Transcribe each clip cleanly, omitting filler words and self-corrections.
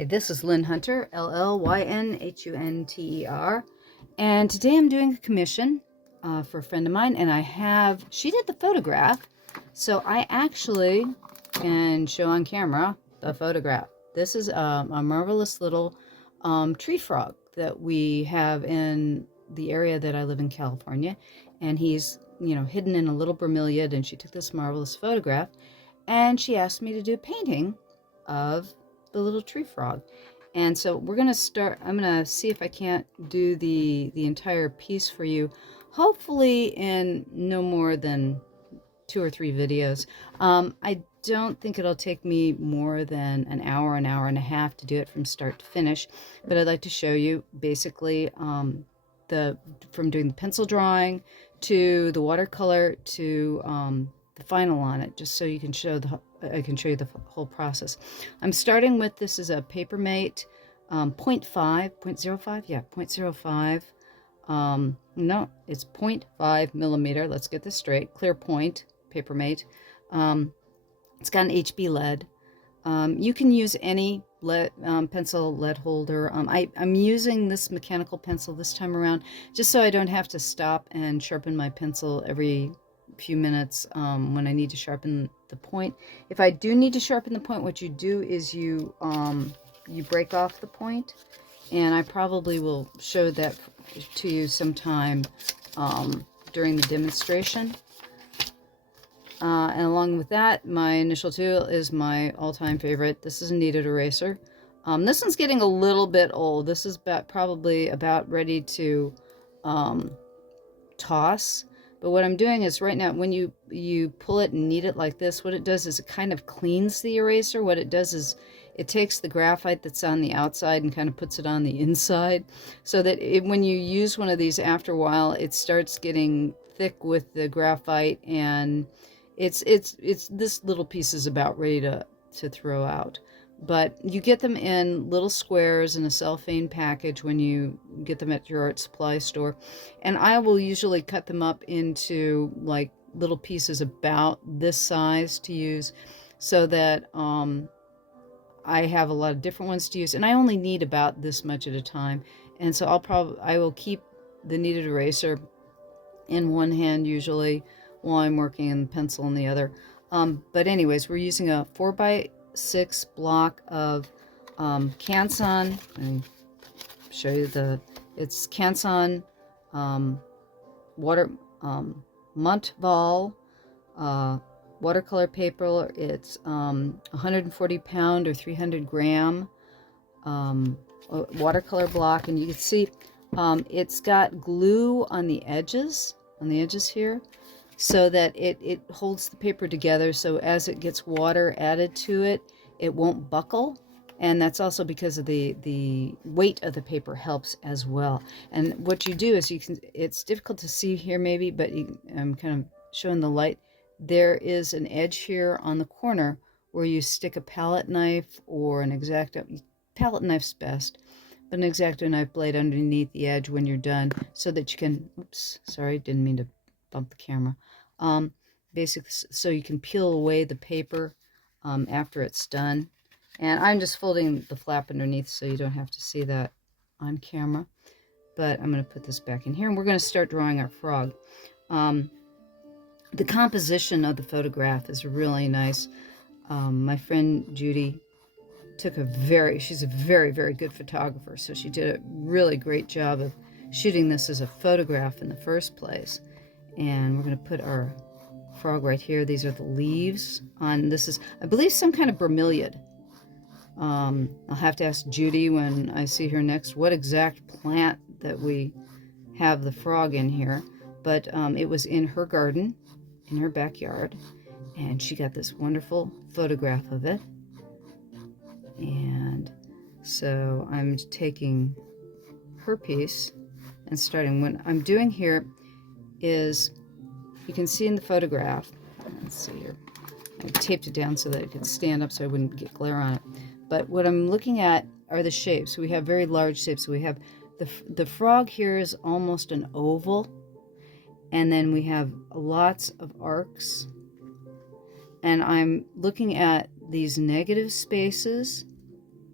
Hi, this is Llyn Hunter, Llynhunter, and today I'm doing a commission for a friend of mine, and she did the photograph, so I actually can show on camera the photograph. This is a marvelous little tree frog that we have in the area that I live in, California, and he's, hidden in a little bromeliad, and she took this marvelous photograph, and she asked me to do a painting of the little tree frog. And so we're going to start. I'm going to see if I can't do the entire piece for you, hopefully in no more than 2 or 3 videos. I don't think it'll take me more than an hour and a half to do it from start to finish, but I'd like to show you basically from doing the pencil drawing to the watercolor to the final on it, just so you can I can show you the whole process. I'm starting with, this is a Papermate 0.05, yeah, 0.05. No, it's 0.5 millimeter. Let's get this straight. Clear point, Papermate. It's got an HB lead. You can use any lead, pencil lead holder. I'm using this mechanical pencil this time around, just so I don't have to stop and sharpen my pencil every few minutes when I need to sharpen the point. If I do need to sharpen the point, what you do is you break off the point, and I probably will show that to you sometime during the demonstration. And along with that, my initial tool is my all-time favorite. This is a kneaded eraser. This one's getting a little bit old. This is probably about ready to toss. But what I'm doing is, right now, when you pull it and knead it like this, what it does is it kind of cleans the eraser. What it does is it takes the graphite that's on the outside and kind of puts it on the inside, so that when you use one of these, after a while, it starts getting thick with the graphite, and it's this little piece is about ready to throw out. But you get them in little squares in a cellophane package when you get them at your art supply store. And I will usually cut them up into like little pieces about this size to use, so that I have a lot of different ones to use. And I only need about this much at a time. And so I will keep the kneaded eraser in one hand usually while I'm working, and the pencil in the other. But anyways, we're using a 4x6 block of Canson. And show you it's Canson water Montval watercolor paper. It's 140 pound or 300 gram watercolor block, and you can see it's got glue on the edges here, so that it holds the paper together, so as it gets water added to it, it won't buckle. And that's also because of the weight of the paper helps as well. And what you do is, it's difficult to see here maybe, but I'm kind of showing the light. There is an edge here on the corner where you stick a palette knife or an X-Acto. Palette knife's best, but an X-Acto knife blade underneath the edge when you're done, so that you can, oops, sorry, didn't mean to bump the camera. Basically, so you can peel away the paper after it's done. And I'm just folding the flap underneath so you don't have to see that on camera. But I'm going to put this back in here, and we're going to start drawing our frog. The composition of the photograph is really nice. My friend Judy she's a very, very good photographer, so she did a really great job of shooting this as a photograph in the first place. And we're going to put our frog right here. These are the leaves on, this is, I believe, some kind of bromeliad. I'll have to ask Judy when I see her next what exact plant that we have the frog in here. But it was in her garden, in her backyard, and she got this wonderful photograph of it. And so I'm taking her piece and starting. What I'm doing here is, you can see in the photograph, let's see here, I taped it down so that it could stand up so I wouldn't get glare on it. But what I'm looking at are the shapes. We have very large shapes. We have the frog here is almost an oval, and then we have lots of arcs. And I'm looking at these negative spaces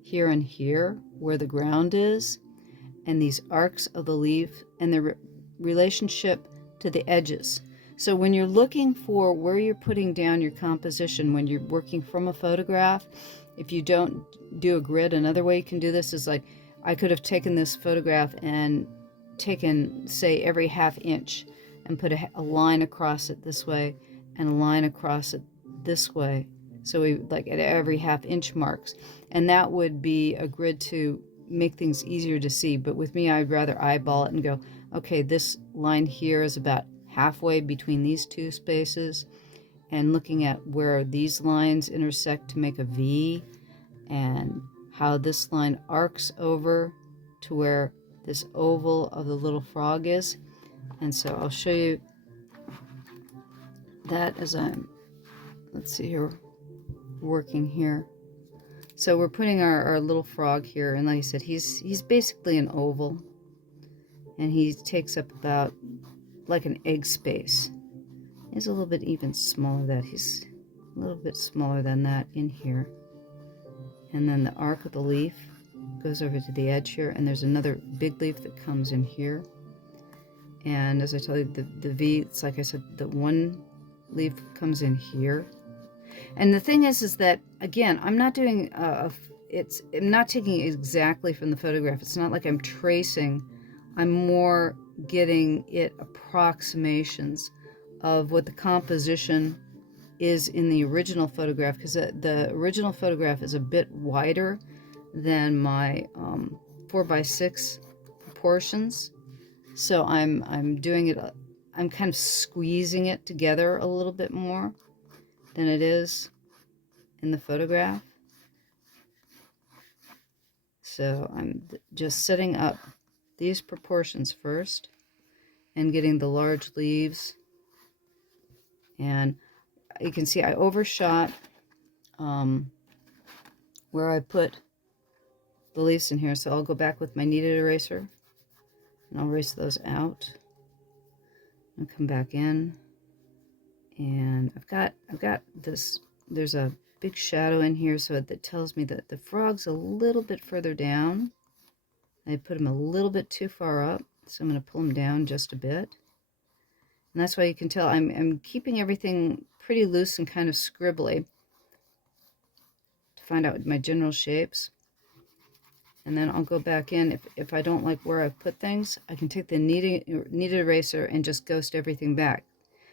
here and here where the ground is, and these arcs of the leaf and the relationship to the edges. So when you're looking for where you're putting down your composition, when you're working from a photograph, if you don't do a grid, another way you can do this is like, I could have taken this photograph and taken, say, every ½ inch and put a line across it this way and a line across it this way. So we like at every ½ inch marks. And that would be a grid to make things easier to see. But with me, I'd rather eyeball it and go, okay, this line here is about halfway between these two spaces, and looking at where these lines intersect to make a V, and how this line arcs over to where this oval of the little frog is. And so I'll show you that as I'm, let's see here, working here. So we're putting our little frog here, and like I said, he's basically an oval, and he takes up about like an egg space. He's a little bit even smaller than that. He's a little bit smaller than that in here. And then the arc of the leaf goes over to the edge here, and there's another big leaf that comes in here. And as I told you, the V, it's like I said, the one leaf comes in here. And the thing is that, again, I'm not doing I'm not taking it exactly from the photograph. It's not like I'm tracing. I'm more getting it approximations of what the composition is in the original photograph, because the original photograph is a bit wider than my 4x6 proportions. So I'm doing it, I'm kind of squeezing it together a little bit more than it is in the photograph. So I'm just setting up these proportions first and getting the large leaves. And you can see I overshot where I put the leaves in here. So I'll go back with my kneaded eraser and I'll erase those out and come back in. And I've got this, there's a big shadow in here, so that tells me that the frog's a little bit further down. I put him a little bit too far up, so I'm going to pull him down just a bit. And that's why you can tell I'm keeping everything pretty loose and kind of scribbly to find out my general shapes. And then I'll go back in. If I don't like where I've put things, I can take the kneaded eraser and just ghost everything back.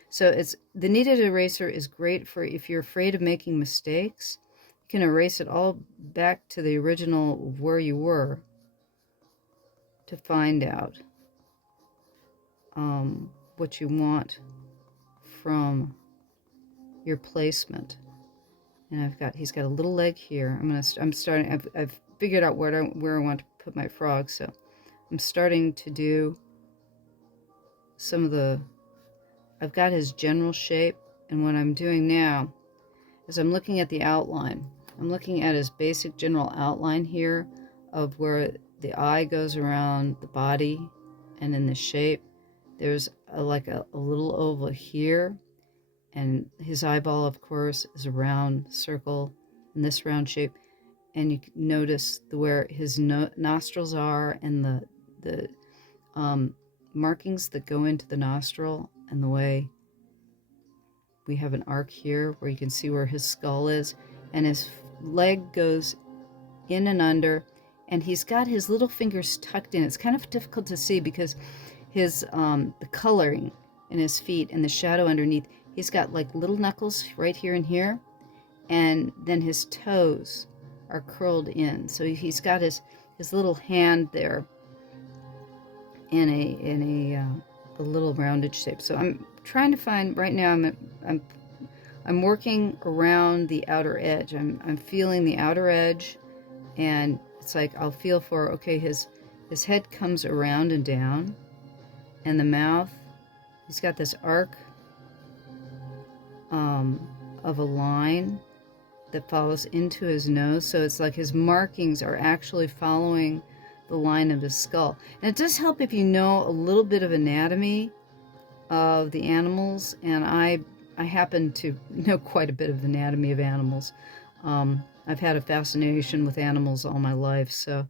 So the kneaded eraser is great for if you're afraid of making mistakes. You can erase it all back to the original of where you were to find out what you want from your placement. And he's got a little leg here. I've figured out where I want to put my frog, so I'm starting to do some of the, I've got his general shape, and what I'm doing now is I'm looking at the outline. I'm looking at his basic general outline here of where the eye goes around the body, and in the shape there's like a little oval here, and his eyeball, of course, is a round circle in this round shape. And you can notice where his nostrils are, and the markings that go into the nostril, and the way we have an arc here where you can see where his skull is, and his leg goes in and under, and he's got his little fingers tucked in. It's kind of difficult to see because his the coloring in his feet and the shadow underneath, he's got like little knuckles right here and here, and then his toes are curled in. So he's got his little hand there in a little rounded shape. So I'm trying to find, right now I'm working around the outer edge. I'm feeling the outer edge, and it's like I'll feel for, okay, his head comes around and down, and the mouth, he's got this arc of a line that follows into his nose. So it's like his markings are actually following the line of his skull. And it does help if you know a little bit of anatomy of the animals, and I happen to know quite a bit of anatomy of animals. I've had a fascination with animals all my life, so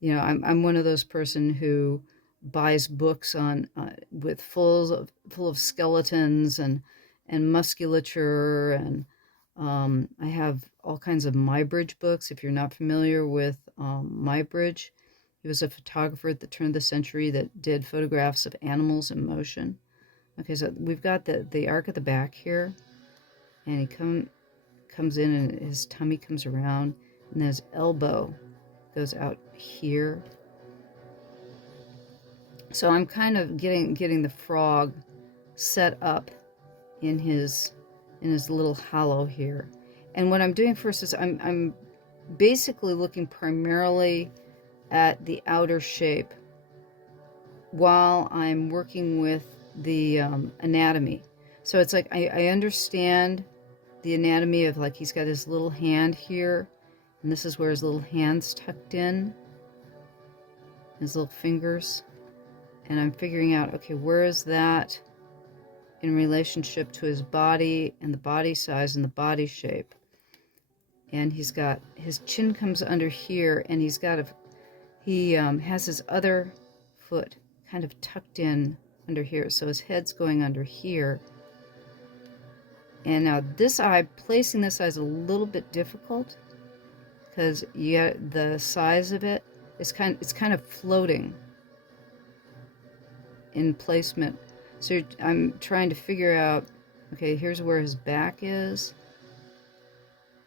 you know, I'm one of those person who buys books on with full of skeletons and musculature, and I have all kinds of Muybridge books. If you're not familiar with Muybridge, he was a photographer at the turn of the century that did photographs of animals in motion. Okay, so we've got the arc at the back here, and he comes in and his tummy comes around, and his elbow goes out here. So I'm kind of getting the frog set up in his little hollow here. And what I'm doing first is I'm basically looking primarily at the outer shape while I'm working with the anatomy. So it's like I understand the anatomy of, like, he's got his little hand here, and this is where his little hand's tucked in, his little fingers. And I'm figuring out, okay, where is that in relationship to his body and the body size and the body shape. And he's got, his chin comes under here, and he has his other foot kind of tucked in under here. So his head's going under here. And now this eye, placing this eye is a little bit difficult because the size of it is it's kind of floating in placement. So I'm trying to figure out, okay, here's where his back is.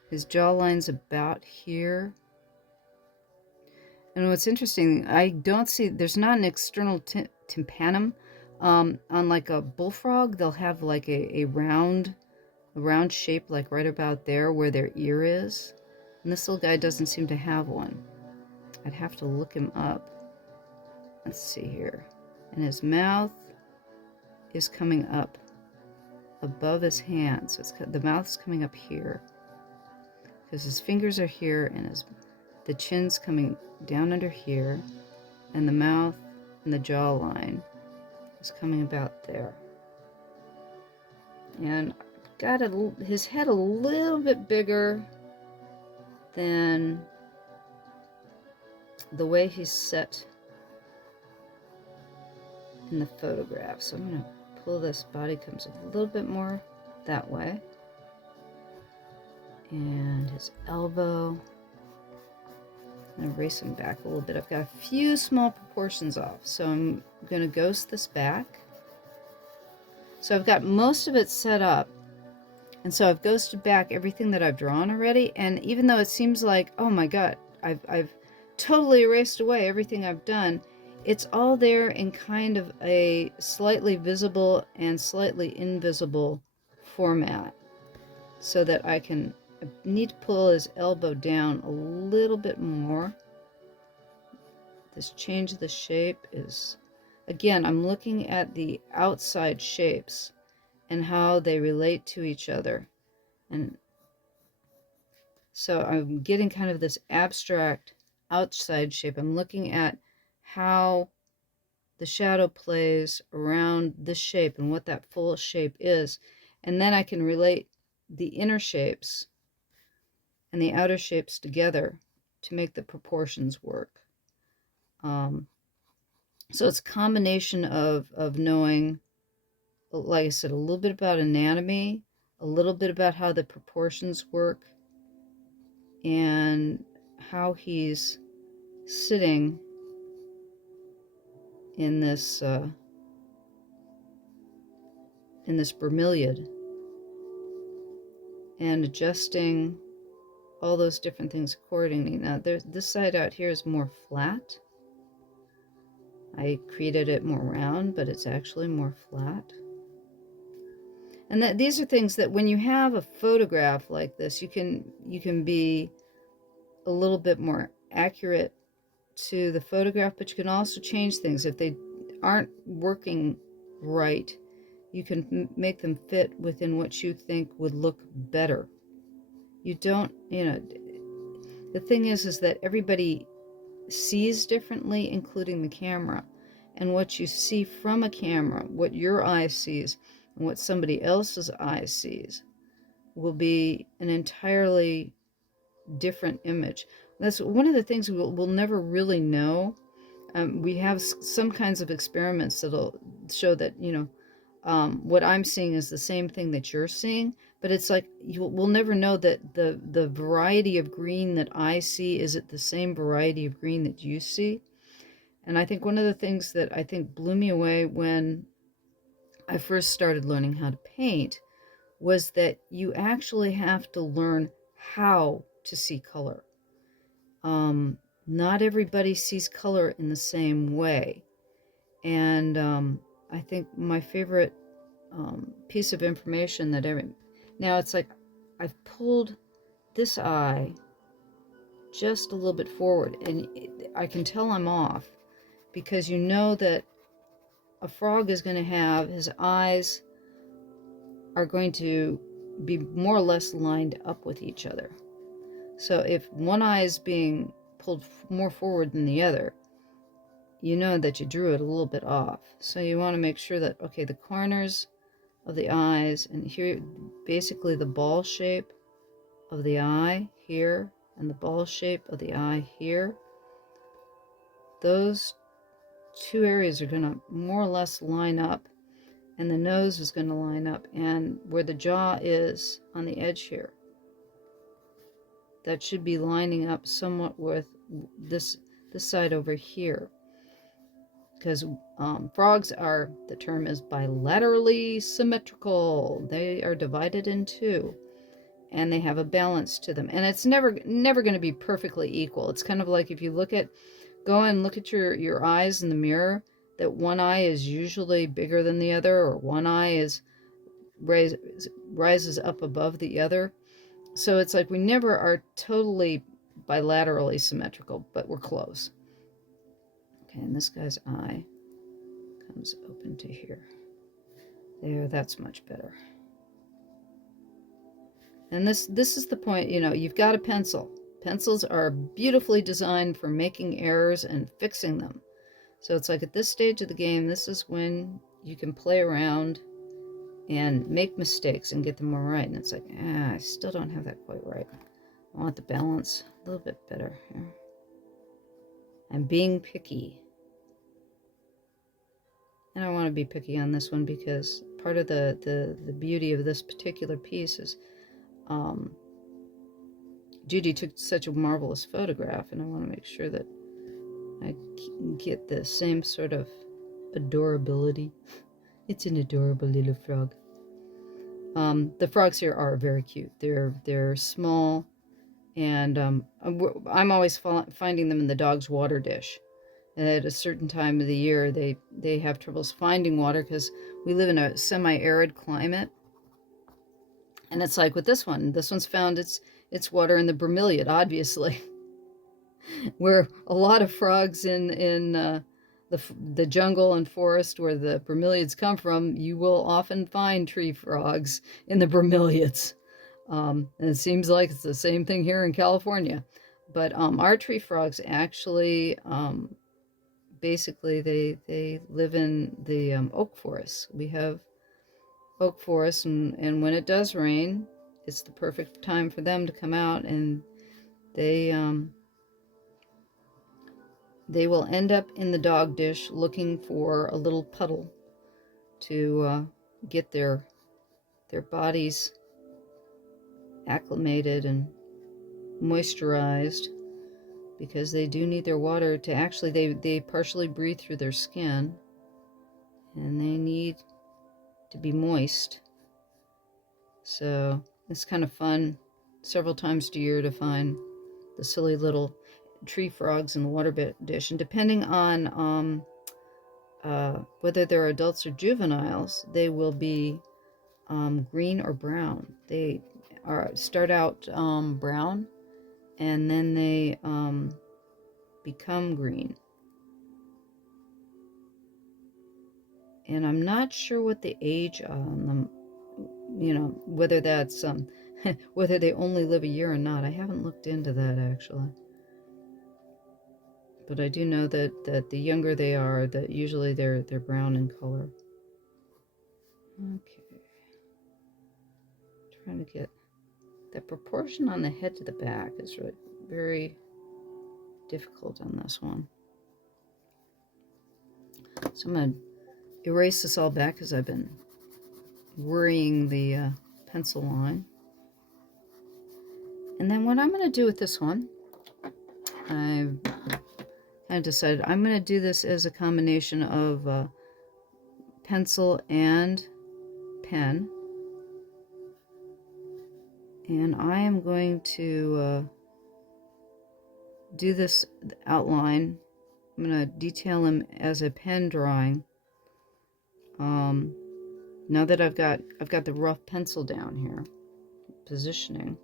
His jawline's about here. And what's interesting, I don't see, there's not an external tympanum. On like a bullfrog, they'll have like a round shape, like right about there where their ear is. And this little guy doesn't seem to have one. I'd have to look him up. Let's see here. And his mouth is coming up above his hand. So the mouth's coming up here, because his fingers are here, and the chin's coming down under here, and the mouth and the jawline is coming about there. And got his head a little bit bigger than the way he's set in the photograph. So I'm going to pull this body, comes a little bit more that way. And his elbow. I'm going to erase him back a little bit. I've got a few small proportions off, so I'm going to ghost this back. So I've got most of it set up, and so I've ghosted back everything that I've drawn already. And even though it seems like, oh my god, I've totally erased away everything I've done, it's all there in kind of a slightly visible and slightly invisible format, so that I need to pull his elbow down a little bit more. This change of the shape is, again, I'm looking at the outside shapes and how they relate to each other. And so I'm getting kind of this abstract outside shape. I'm looking at how the shadow plays around this shape and what that full shape is. And then I can relate the inner shapes and the outer shapes together to make the proportions work. So it's a combination of knowing, like I said, a little bit about anatomy, a little bit about how the proportions work, and how he's sitting in this bromeliad, and adjusting all those different things accordingly. Now, this side out here is more flat. I created it more round, but it's actually more flat. And these are things that when you have a photograph like this, you can be a little bit more accurate to the photograph, but you can also change things. If they aren't working right, you can make them fit within what you think would look better. You don't, the thing is that everybody sees differently, including the camera. And what you see from a camera, what your eye sees, and what somebody else's eye sees, will be an entirely different image. That's one of the things we'll never really know. We have some kinds of experiments that'll show that, you know, what I'm seeing is the same thing that you're seeing, but it's like we'll never know that the variety of green that I see is it the same variety of green that you see. And I think one of the things that I think blew me away when I first started learning how to paint was that you actually have to learn how to see color. Not everybody sees color in the same way. And I think my favorite piece of information that now it's like I've pulled this eye just a little bit forward, and I can tell I'm off, because you know that a frog is going to have his eyes are going to be more or less lined up with each other. So if one eye is being pulled more forward than the other, you know that you drew it a little bit off. So you want to make sure that, okay, the corners of the eyes, and here basically the ball shape of the eye here and the ball shape of the eye here, those two areas are going to more or less line up, and the nose is going to line up, and where the jaw is on the edge here, that should be lining up somewhat with this side over here, because frogs are, the term is bilaterally symmetrical. They are divided in two, and they have a balance to them, and it's never going to be perfectly equal. It's kind of like if you go and look at your eyes in the mirror, that one eye is usually bigger than the other, or one eye is rises up above the other. So it's like we never are totally bilaterally symmetrical, but we're close. Okay, and this guy's eye comes open to here. There, that's much better. And this is the point, you know, you've got a pencil. Pencils are beautifully designed for making errors and fixing them. So it's like at this stage of the game, this is when you can play around and make mistakes and get them all right. And it's like, I still don't have that quite right. I want the balance a little bit better here. I'm being picky. And I want to be picky on this one because part of the beauty of this particular piece is Judy took such a marvelous photograph, and I want to make sure that I get the same sort of adorability. It's an adorable little frog. The frogs here are very cute. They're small, and I'm always finding them in the dog's water dish. At a certain time of the year, they have troubles finding water because we live in a semi-arid climate. And it's like with this one's found its water in the bromeliad, obviously. Where a lot of frogs in the jungle and forest where the bromeliads come from, you will often find tree frogs in the bromeliads. And it seems like it's the same thing here in California. But our tree frogs actually, basically, they live in the oak forests. We have oak forests, and when it does rain, it's the perfect time for them to come out, and they will end up in the dog dish looking for a little puddle to get their bodies acclimated and moisturized, because they do need their water to actually, they partially breathe through their skin, and they need to be moist. So it's kind of fun several times a year to find the silly little tree frogs in the water dish, and depending on whether they're adults or juveniles, they will be green or brown. They start out brown, and then they become green. And I'm not sure what the age on them, you know, whether that's whether they only live a year or not. I haven't looked into that actually. But I do know that the younger they are, that usually they're brown in color. Okay. Trying to get the proportion on the head to the back is really very difficult on this one. So I'm going to erase this all back because I've been worrying the pencil line. And then what I'm going to do with this one, I've kind of decided I'm going to do this as a combination of pencil and pen. And I am going to do this outline. I'm going to detail him as a pen drawing. Now that I've got the rough pencil down here, positioning,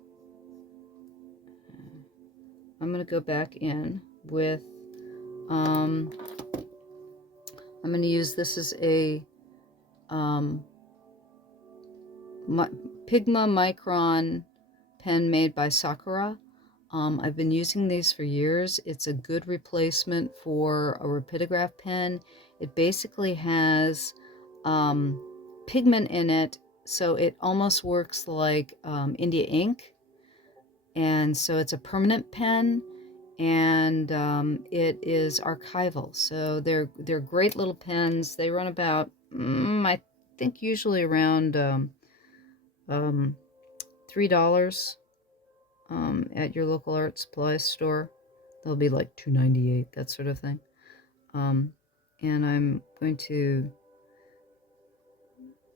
I'm going to go back in with, I'm going to use this as a Pigma Micron pen made by Sakura. I've been using these for years. It's a good replacement for a rapidograph pen. It basically has pigment in it, so it almost works like India ink. And so it's a permanent pen, and it is archival. So they're great little pens. They run about, I think usually around $3 at your local art supply store. They'll be like $2.98, that sort of thing. And I'm going to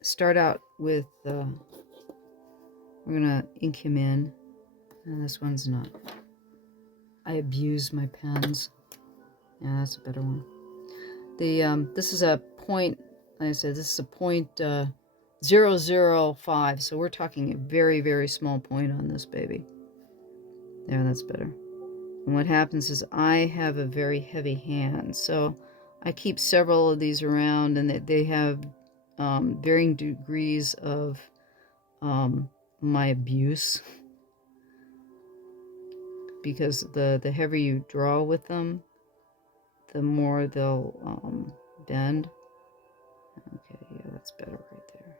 start out with, we're going to ink him in. And this one's not. I abuse my pens. Yeah, that's a better one. This is a point, like I said, this is a point 005, so we're talking a very, very small point on this baby. There, that's better. And what happens is I have a very heavy hand, so I keep several of these around, and they have varying degrees of my abuse, because the heavier you draw with them, the more they'll bend. Okay, yeah, that's better right there.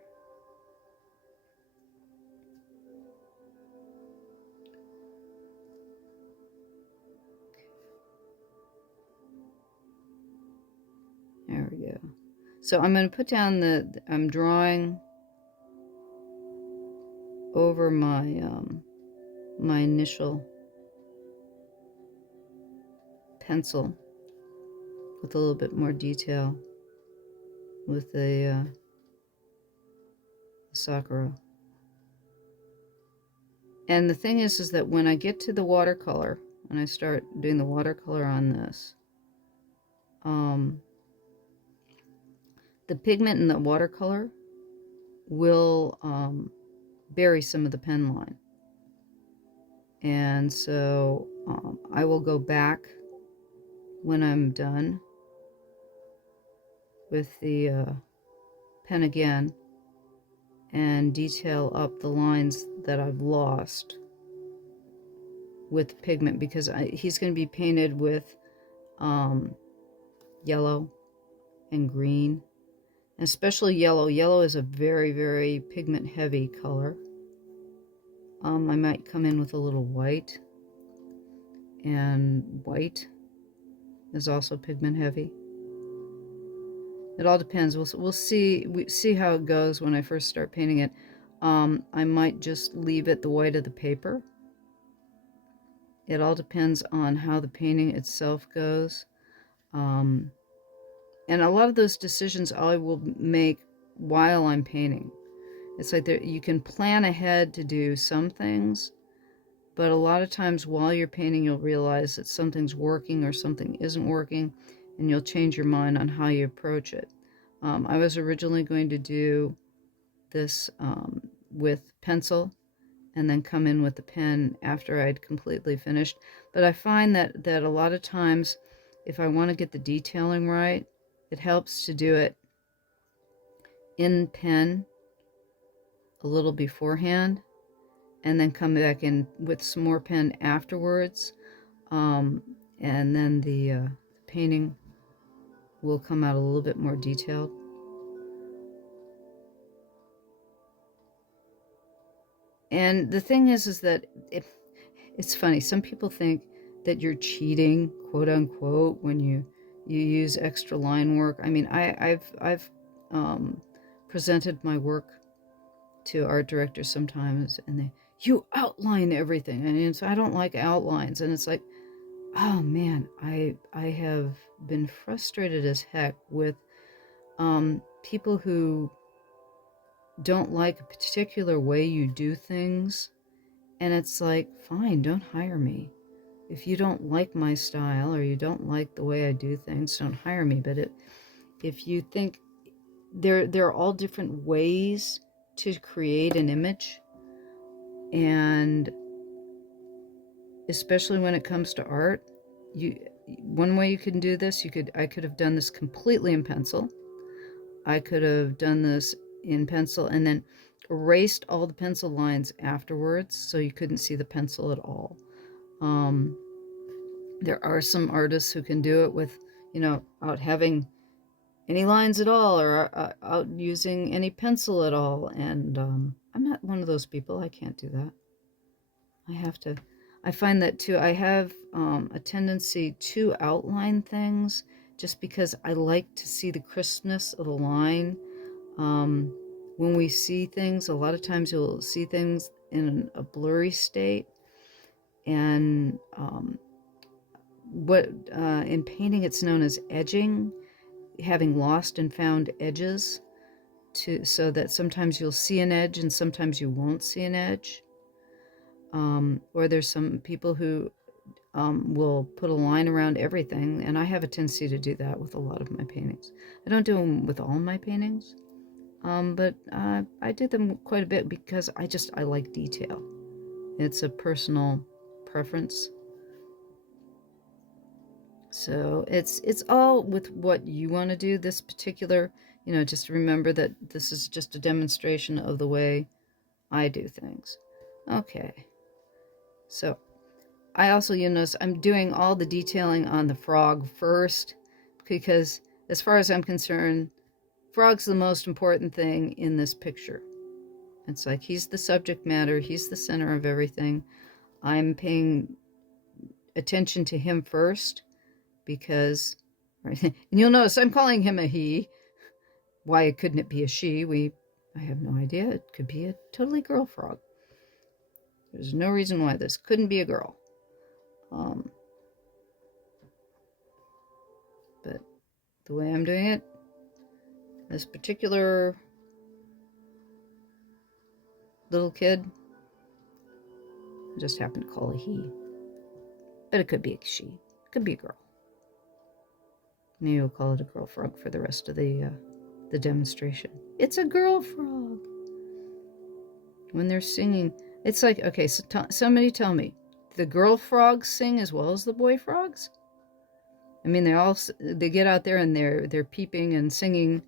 There we go. So I'm going to put down I'm drawing over my my initial pencil with a little bit more detail with the Sakura. And the thing is that when I get to the watercolor, when I start doing the watercolor on this, the pigment in the watercolor will bury some of the pen line. And so I will go back when I'm done with the pen again and detail up the lines that I've lost with pigment, because he's going to be painted with yellow and green, and especially yellow. Yellow is a very, very pigment heavy color. I might come in with a little white, and white is also pigment heavy. It all depends. We'll see how it goes when I first start painting it. I might just leave it the white of the paper. It all depends on how the painting itself goes. And a lot of those decisions I will make while I'm painting. It's like you can plan ahead to do some things, but a lot of times while you're painting, you'll realize that something's working or something isn't working, and you'll change your mind on how you approach it. I was originally going to do this with pencil and then come in with the pen after I'd completely finished. But I find that a lot of times, if I want to get the detailing right, it helps to do it in pen a little beforehand, and then come back in with some more pen afterwards, and then the painting will come out a little bit more detailed. And the thing is that it's funny. Some people think that you're cheating, quote unquote, when you use extra line work. I mean, I've presented my work to art directors sometimes, and you outline everything, and so I don't like outlines, and it's like, oh man, I have been frustrated as heck with people who don't like a particular way you do things, and it's like, fine, don't hire me. If you don't like my style or you don't like the way I do things, don't hire me. But if you think there are all different ways to create an image, and especially when it comes to art, one way you can do this, I could have done this completely in pencil. I could have done this in pencil and then erased all the pencil lines afterwards so you couldn't see the pencil at all. There are some artists who can do it with, out having any lines at all, or out using any pencil at all. And I'm not one of those people. I can't do that. I find that too. I have a tendency to outline things just because I like to see the crispness of the line. When we see things, a lot of times you'll see things in a blurry state. And in painting it's known as edging, having lost and found edges, so that sometimes you'll see an edge and sometimes you won't see an edge. Or there's some people who will put a line around everything, and I have a tendency to do that with a lot of my paintings. I don't do them with all my paintings, but I do them quite a bit because I like detail. It's a personal preference. So it's all with what you want to do. This particular, just remember that this is just a demonstration of the way I do things. Okay. So I also, notice I'm doing all the detailing on the frog first, because as far as I'm concerned, frog's the most important thing in this picture. It's like he's the subject matter, he's the center of everything. I'm paying attention to him first because, right, and you'll notice I'm calling him a he. Why couldn't it be a she? I have no idea. It could be a totally girl frog. There's no reason why this couldn't be a girl. But the way I'm doing it, this particular little kid, I just happen to call a he. But it could be a she. It could be a girl. Maybe we'll call it a girl frog for the rest of the demonstration. It's a girl frog. When they're singing, it's like, okay, so somebody tell me, the girl frogs sing as well as the boy frogs? I mean, they get out there and they're peeping and singing,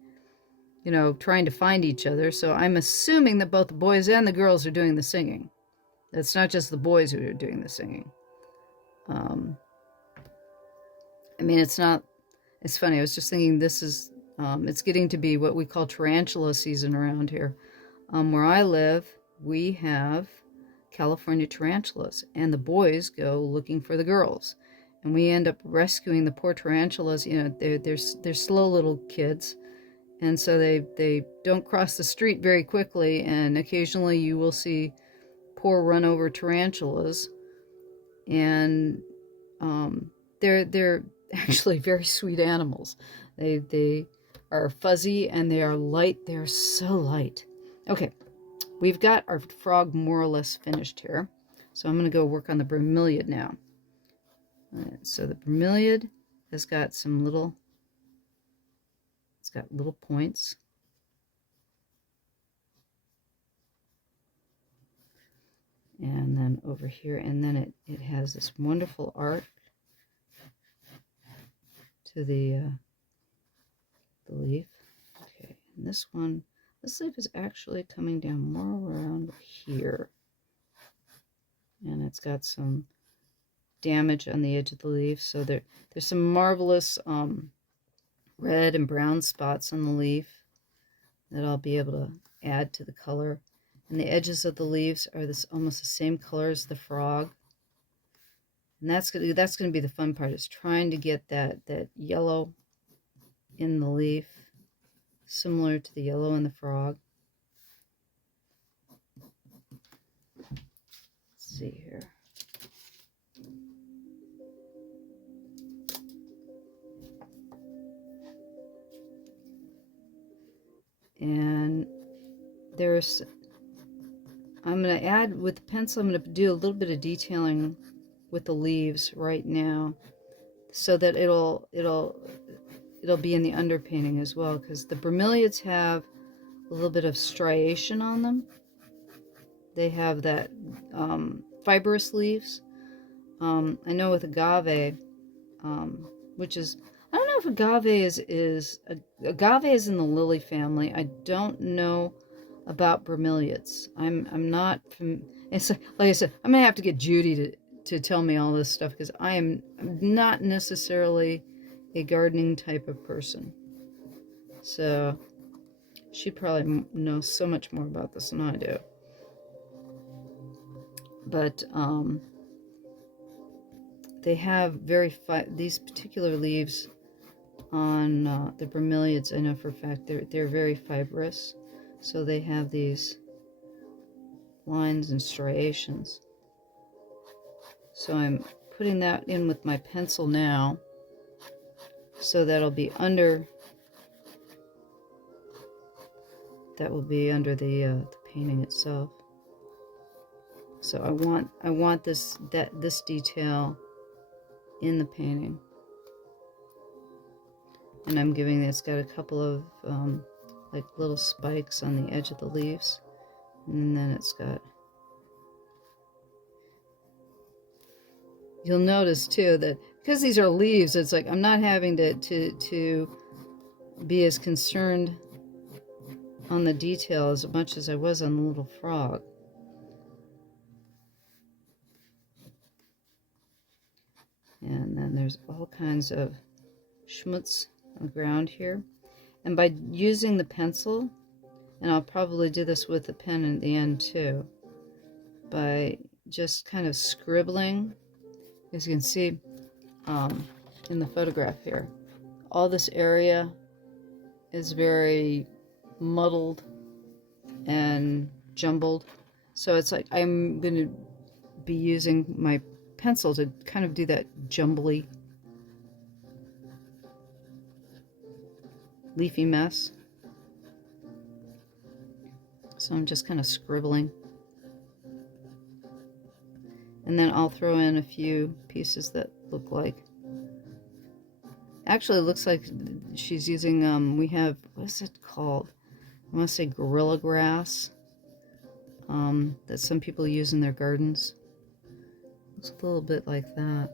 trying to find each other. So I'm assuming that both the boys and the girls are doing the singing. It's not just the boys who are doing the singing. I mean, it's funny. I was just thinking it's getting to be what we call tarantula season around here. Where I live, we have California tarantulas, and the boys go looking for the girls. And we end up rescuing the poor tarantulas. They're slow little kids. And so they don't cross the street very quickly, and occasionally you will see poor run over tarantulas. And they're actually very sweet animals. They are fuzzy and they are light. They're so light. Okay, we've got our frog more or less finished here. So I'm going to go work on the bromeliad now. So the bromeliad has got little points. And then over here, and then it has this wonderful arc to the leaf. Okay, and this leaf is actually coming down more around here. And it's got some damage on the edge of the leaf. So there's some marvelous red and brown spots on the leaf that I'll be able to add to the color. And the edges of the leaves are this almost the same color as the frog. And that's gonna be the fun part, is trying to get that yellow in the leaf, similar to the yellow in the frog. Let's see here. And I'm going to add, with the pencil, I'm going to do a little bit of detailing with the leaves right now, so that it'll be in the underpainting as well, because the bromeliads have a little bit of striation on them. They have that fibrous leaves. I know with agave, which is, I don't know if agave is in the lily family. I don't know about bromeliads. I'm not from. It's like I said, I'm gonna have to get Judy to tell me all this stuff, because I'm not necessarily a gardening type of person. So she probably knows so much more about this than I do. But they have these particular leaves on the bromeliads, I know for a fact they're very fibrous, so they have these lines and striations. So I'm putting that in with my pencil now, so that'll be under. That will be under the painting itself. So I want this detail in the painting, and I'm giving it's got a couple of like little spikes on the edge of the leaves, and then it's got. You'll notice too that because these are leaves, it's like I'm not having to be as concerned on the detail as much as I was on the little frog. And then there's all kinds of schmutz on the ground here. And by using the pencil, and I'll probably do this with the pen at the end too, by just kind of scribbling, as you can see in the photograph here, all this area is very muddled and jumbled. So it's like I'm going to be using my pencil to kind of do that jumbly, leafy mess. So I'm just kind of scribbling. And then I'll throw in a few pieces that look like. Actually, it looks like she's using, we have, what is it called? I want to say gorilla grass. That some people use in their gardens. Looks a little bit like that.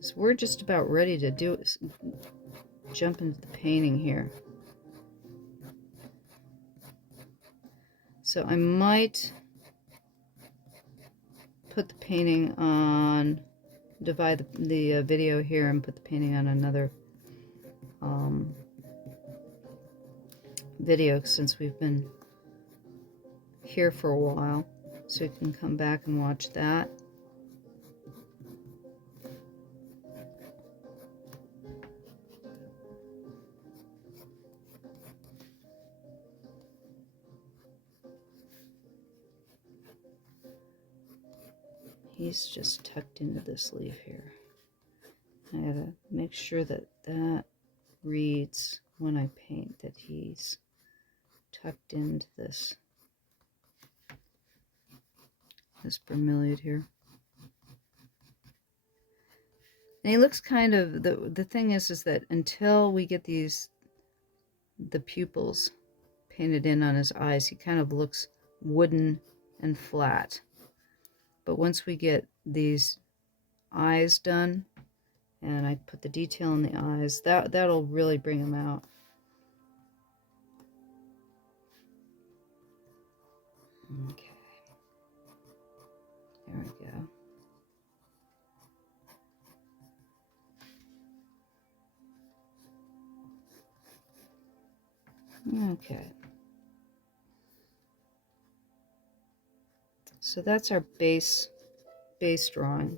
So we're just about ready to jump into the painting here. So I might put the painting on, divide the video here and put the painting on another video, since we've been here for a while, so you can come back and watch that. He's just tucked into this leaf here. I gotta make sure that that reads when I paint, that he's tucked into this bromeliad here. And he looks kind of, the thing is that until we get the pupils painted in on his eyes, he kind of looks wooden and flat. But once we get these eyes done, and I put the detail in the eyes, that'll really bring him out. Okay. There we go. Okay. So that's our base drawing.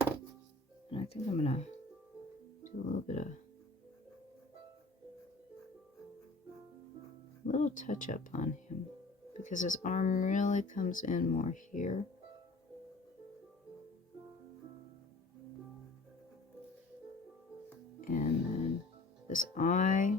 And I think I'm gonna do a little touch up on him because his arm really comes in more here. And then this eye.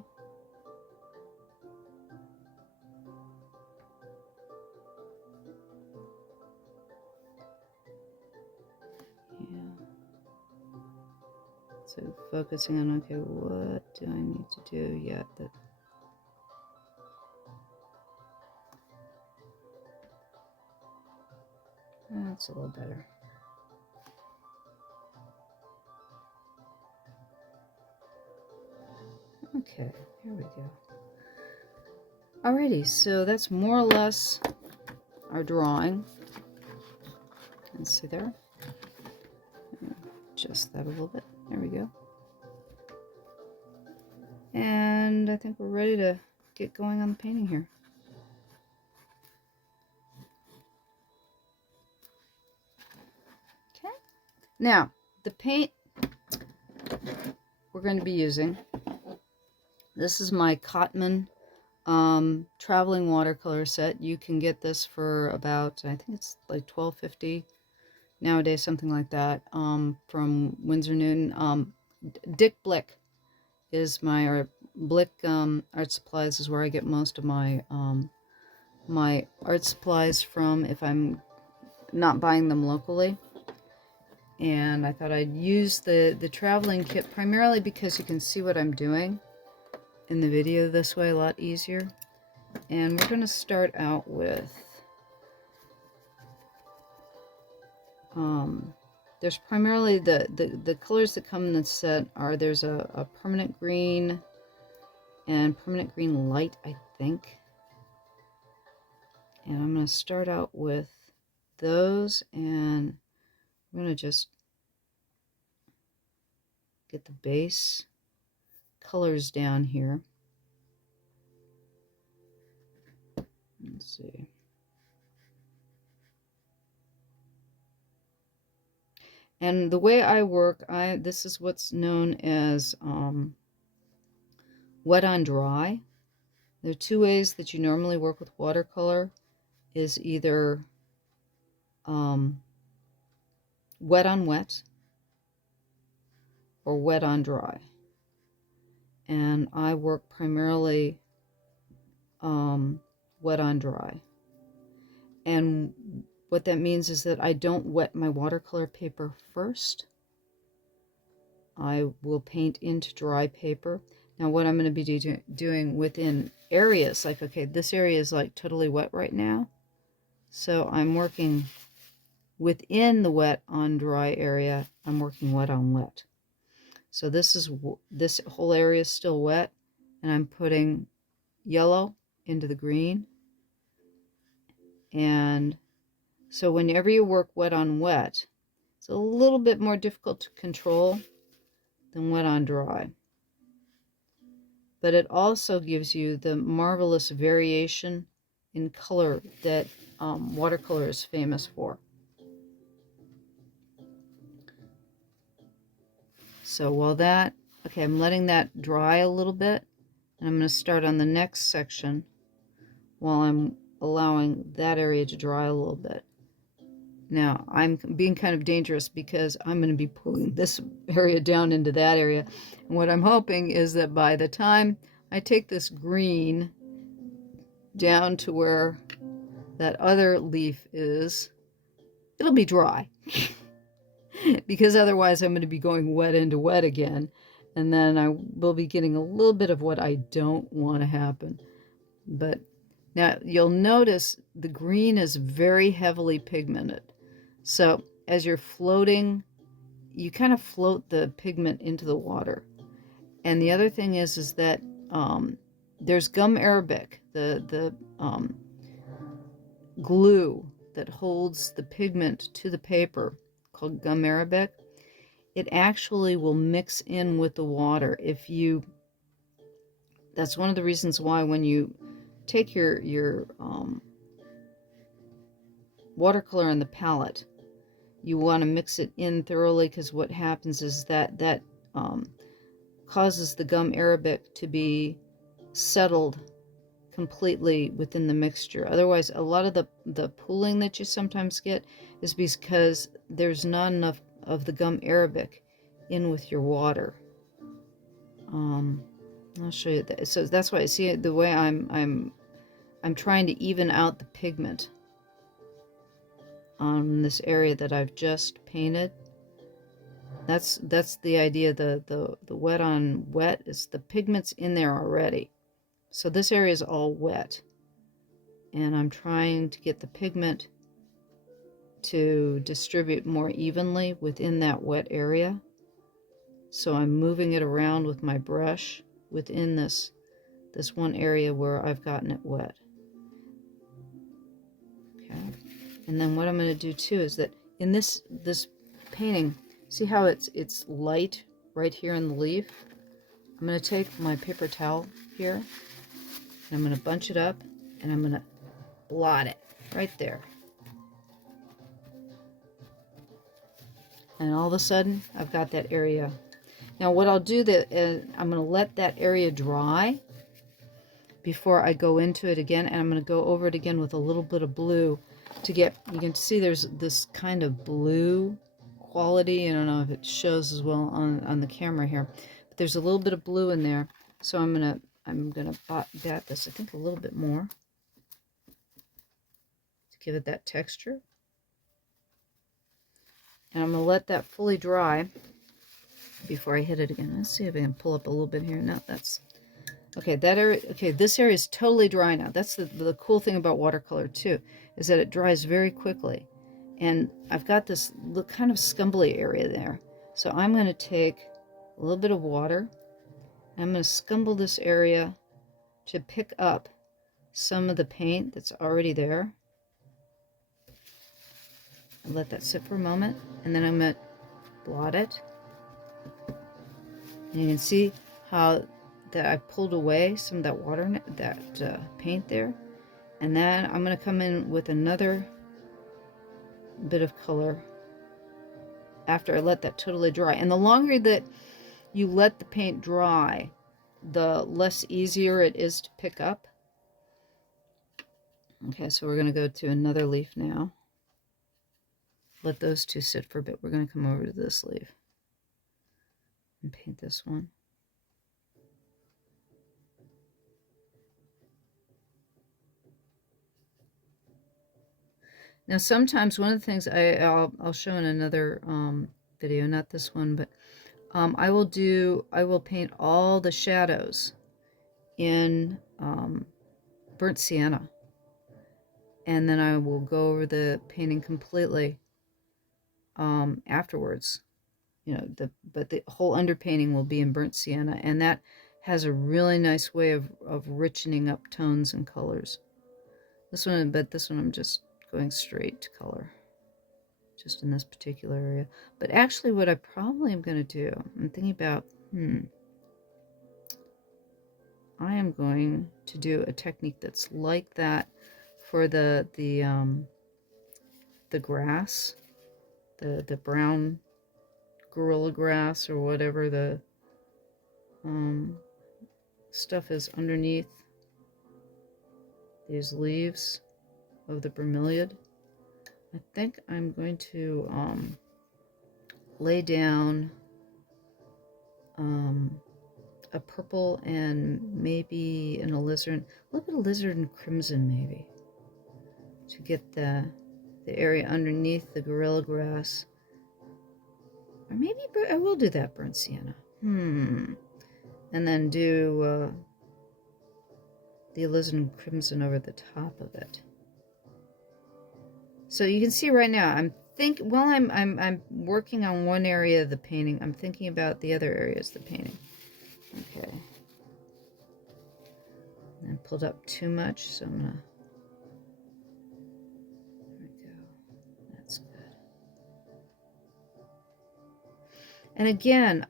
So focusing on, okay, what do I need to do yet? That's a little better. Okay, here we go. Alrighty, so that's more or less our drawing. And see there? Adjust that a little bit. There we go. And I think we're ready to get going on the painting here. Okay. Now, the paint we're going to be using, this is my Cotman traveling watercolor set. You can get this for about, I think it's like $12.50 nowadays, something like that, from Winsor Newton. Dick Blick is my, or Blick Art Supplies is where I get most of my my art supplies from if I'm not buying them locally. And I thought I'd use the traveling kit primarily because you can see what I'm doing in the video this way a lot easier. And we're going to start out with there's primarily the colors that come in the set are, there's a permanent green and permanent green light, I think. And I'm going to start out with those, and I'm going to just get the base colors down here. Let's see. And the way I work, this is what's known as wet on dry. There are two ways that you normally work with watercolor, is either wet on wet or wet on dry. And I work primarily wet on dry. And what that means is that I don't wet my watercolor paper first. I will paint into dry paper. Now what I'm going to be doing within areas, like, okay, this area is like totally wet right now. So I'm working within the wet on dry area, I'm working wet on wet. So this whole area is still wet, and I'm putting yellow into the green. And so whenever you work wet on wet, it's a little bit more difficult to control than wet on dry. But it also gives you the marvelous variation in color that watercolor is famous for. So while that, okay, I'm letting that dry a little bit, and I'm going to start on the next section while I'm allowing that area to dry a little bit. Now, I'm being kind of dangerous because I'm going to be pulling this area down into that area. And what I'm hoping is that by the time I take this green down to where that other leaf is, it'll be dry. Because otherwise I'm going to be going wet into wet again. And then I will be getting a little bit of what I don't want to happen. But now you'll notice the green is very heavily pigmented. So as you're floating, you kind of float the pigment into the water. And the other thing is that there's gum arabic, the glue that holds the pigment to the paper, called gum arabic. It actually will mix in with the water if you That's one of the reasons why when you take your watercolor in the palette, you want to mix it in thoroughly, because what happens is that causes the gum arabic to be settled completely within the mixture. Otherwise, a lot of the pooling that you sometimes get is because there's not enough of the gum arabic in with your water. I'll show you that. So that's why I see it the way I'm trying to even out the pigment on this area that I've just painted. That's the idea. The wet on wet is the pigment's in there already. So this area is all wet. And I'm trying to get the pigment to distribute more evenly within that wet area. So I'm moving it around with my brush within this one area where I've gotten it wet. Okay. And then what I'm going to do too is that in this painting, see how it's light right here in the leaf? I'm going to take my paper towel here, and I'm going to bunch it up, and I'm going to blot it right there. And all of a sudden, I've got that area. Now what I'll do is I'm going to let that area dry before I go into it again, and I'm going to go over it again with a little bit of blue to get, you can see there's this kind of blue quality. I don't know if it shows as well on the camera here, but there's a little bit of blue in there. So I'm gonna bat this, I think, a little bit more to give it that texture. And I'm gonna let that fully dry before I hit it again. Let's see if I can pull up a little bit here. No, that's okay. That area, okay, this area is totally dry now. That's the cool thing about watercolor too, is that it dries very quickly. And I've got this kind of scumbly area there. So I'm going to take a little bit of water. I'm going to scumble this area to pick up some of the paint that's already there. I'll let that sit for a moment, and then I'm going to blot it. And you can see how that I pulled away some of that water, that paint there. And then I'm going to come in with another bit of color after I let that totally dry. And the longer that you let the paint dry, the less easier it is to pick up. Okay, so we're going to go to another leaf now. Let those two sit for a bit. We're going to come over to this leaf and paint this one. Now sometimes one of the things I'll show in another video, not this one, but I will paint all the shadows in burnt sienna, and then I will go over the painting completely afterwards. You know, but the whole underpainting will be in burnt sienna, and that has a really nice way of richening up tones and colors. This one I'm just going straight to color, just in this particular area. But actually what I probably am going to do, I'm thinking about, I am going to do a technique that's like that for the grass, the brown gorilla grass, or whatever the stuff is underneath these leaves of the bromeliad. I think I'm going to lay down a purple and maybe an alizarin, a little bit of alizarin and crimson maybe, to get the area underneath the gorilla grass. Or maybe I will do that burnt sienna. And then do the alizarin and crimson over the top of it. So you can see right now, while I'm working on one area of the painting, I'm thinking about the other areas of the painting. Okay. I pulled up too much, so I'm gonna. There we go. That's good. And again,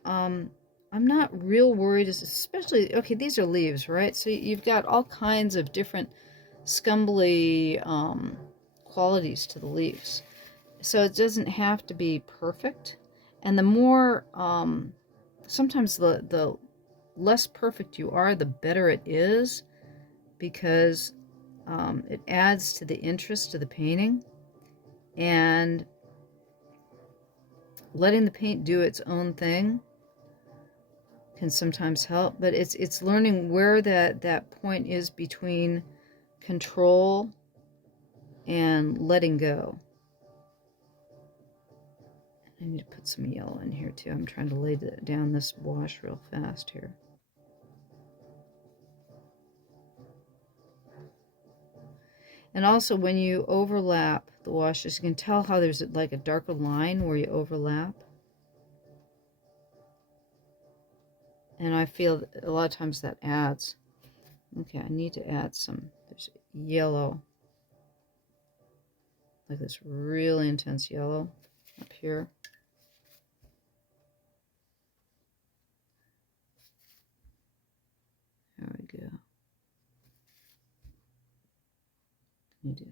I'm not real worried, especially, okay, these are leaves, right? So you've got all kinds of different scumbly qualities to the leaves. So it doesn't have to be perfect. And the more, sometimes the less perfect you are, the better it is, because it adds to the interest of the painting. And letting the paint do its own thing can sometimes help, but it's learning where that point is between control and letting go. I need to put some yellow in here too. I'm trying to lay down this wash real fast here. And also when you overlap the washes, you can tell how there's like a darker line where you overlap. And I feel a lot of times that adds. Okay, I need to add some, there's yellow. Like this really intense yellow up here. There we go. You do.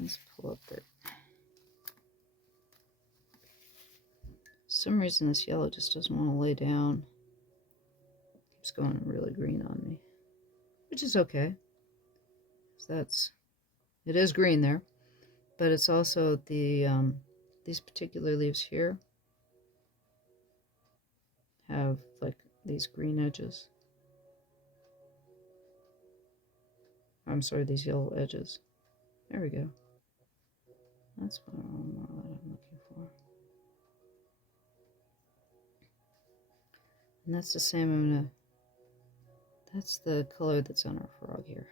Let's pull up that. For some reason this yellow just doesn't want to lay down. Keeps going really green on me, which is okay. It is green there, but it's also these particular leaves here have like these green edges. I'm sorry, these yellow edges. There we go. That's what I'm looking for. And that's the same. That's the color that's on our frog here.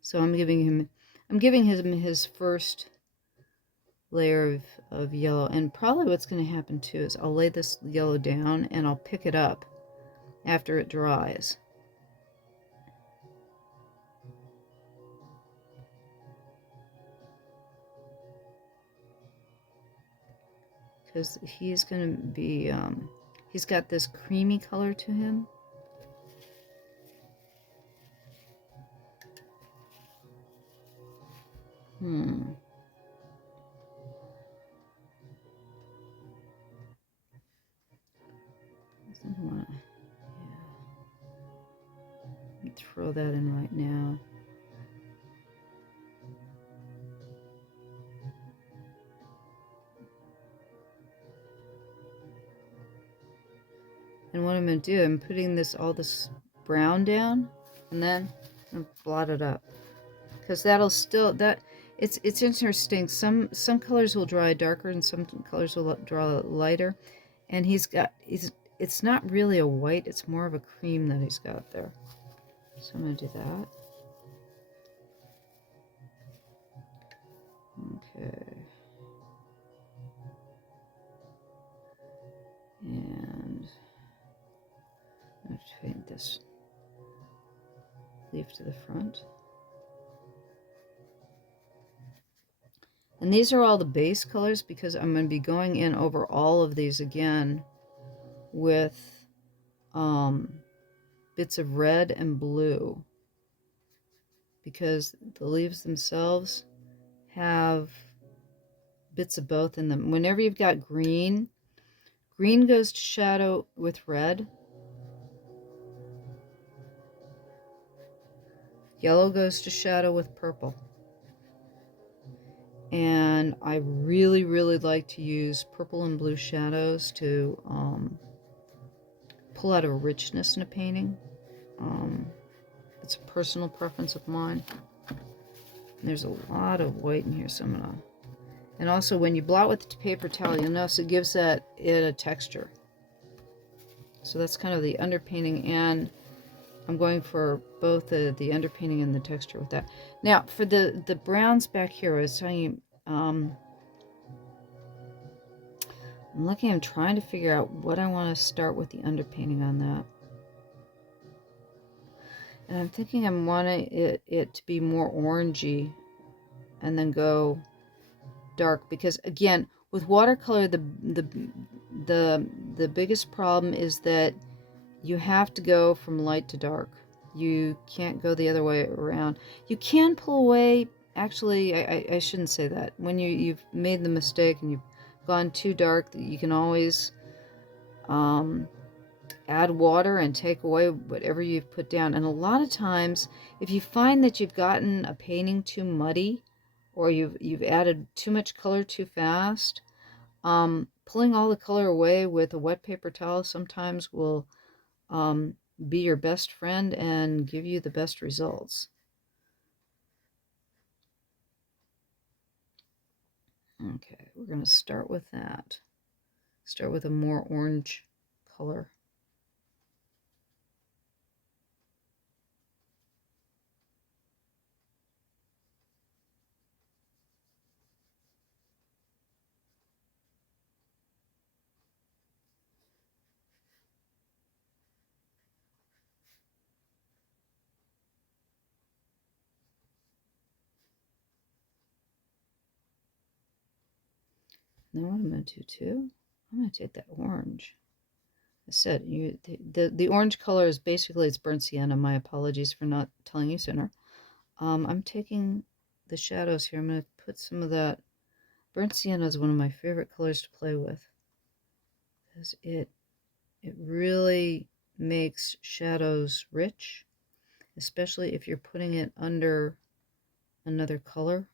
So I'm giving him his first layer of yellow, and probably what's going to happen too is I'll lay this yellow down and I'll pick it up after it dries. Because he's going to be, he's got this creamy color to him. Throw that in right now. And what I'm going to do, I'm putting all this brown down, and then I'm going to blot it up, because that'll still, it's interesting. Some colors will dry darker and some colors will dry lighter, and it's not really a white, it's more of a cream that he's got there. So I'm going to do that. Okay. And I'm going to paint this leaf to the front. And these are all the base colors, because I'm going to be going in over all of these again with bits of red and blue, because the leaves themselves have bits of both in them. Whenever you've got green goes to shadow with red, yellow goes to shadow with purple. And I really, really like to use purple and blue shadows to pull out a richness in a painting. It's a personal preference of mine. And there's a lot of white in here, so I'm gonna. And also, when you blot with the paper towel, you'll notice it gives it a texture. So that's kind of the underpainting, and I'm going for both the underpainting and the texture with that. Now, for the browns back here, I was telling you, I'm trying to figure out what I want to start with the underpainting on that. And I'm thinking I'm wanting it to be more orangey and then go dark, because again, with watercolor, the biggest problem is that you have to go from light to dark. You can't go the other way around. You can pull away. Actually, I shouldn't say that. When you've made the mistake and you've gone too dark, you can always add water and take away whatever you've put down. And a lot of times, if you find that you've gotten a painting too muddy, or you've added too much color too fast, pulling all the color away with a wet paper towel sometimes will be your best friend and give you the best results. Okay, we're going to start with that. Start with a more orange color. Now what I'm going to do too, I'm going to take that orange. I said the orange color is basically, it's burnt sienna. My apologies for not telling you sooner. I'm taking the shadows here. I'm going to put some of that. Burnt sienna is one of my favorite colors to play with, because it really makes shadows rich, especially if you're putting it under another color.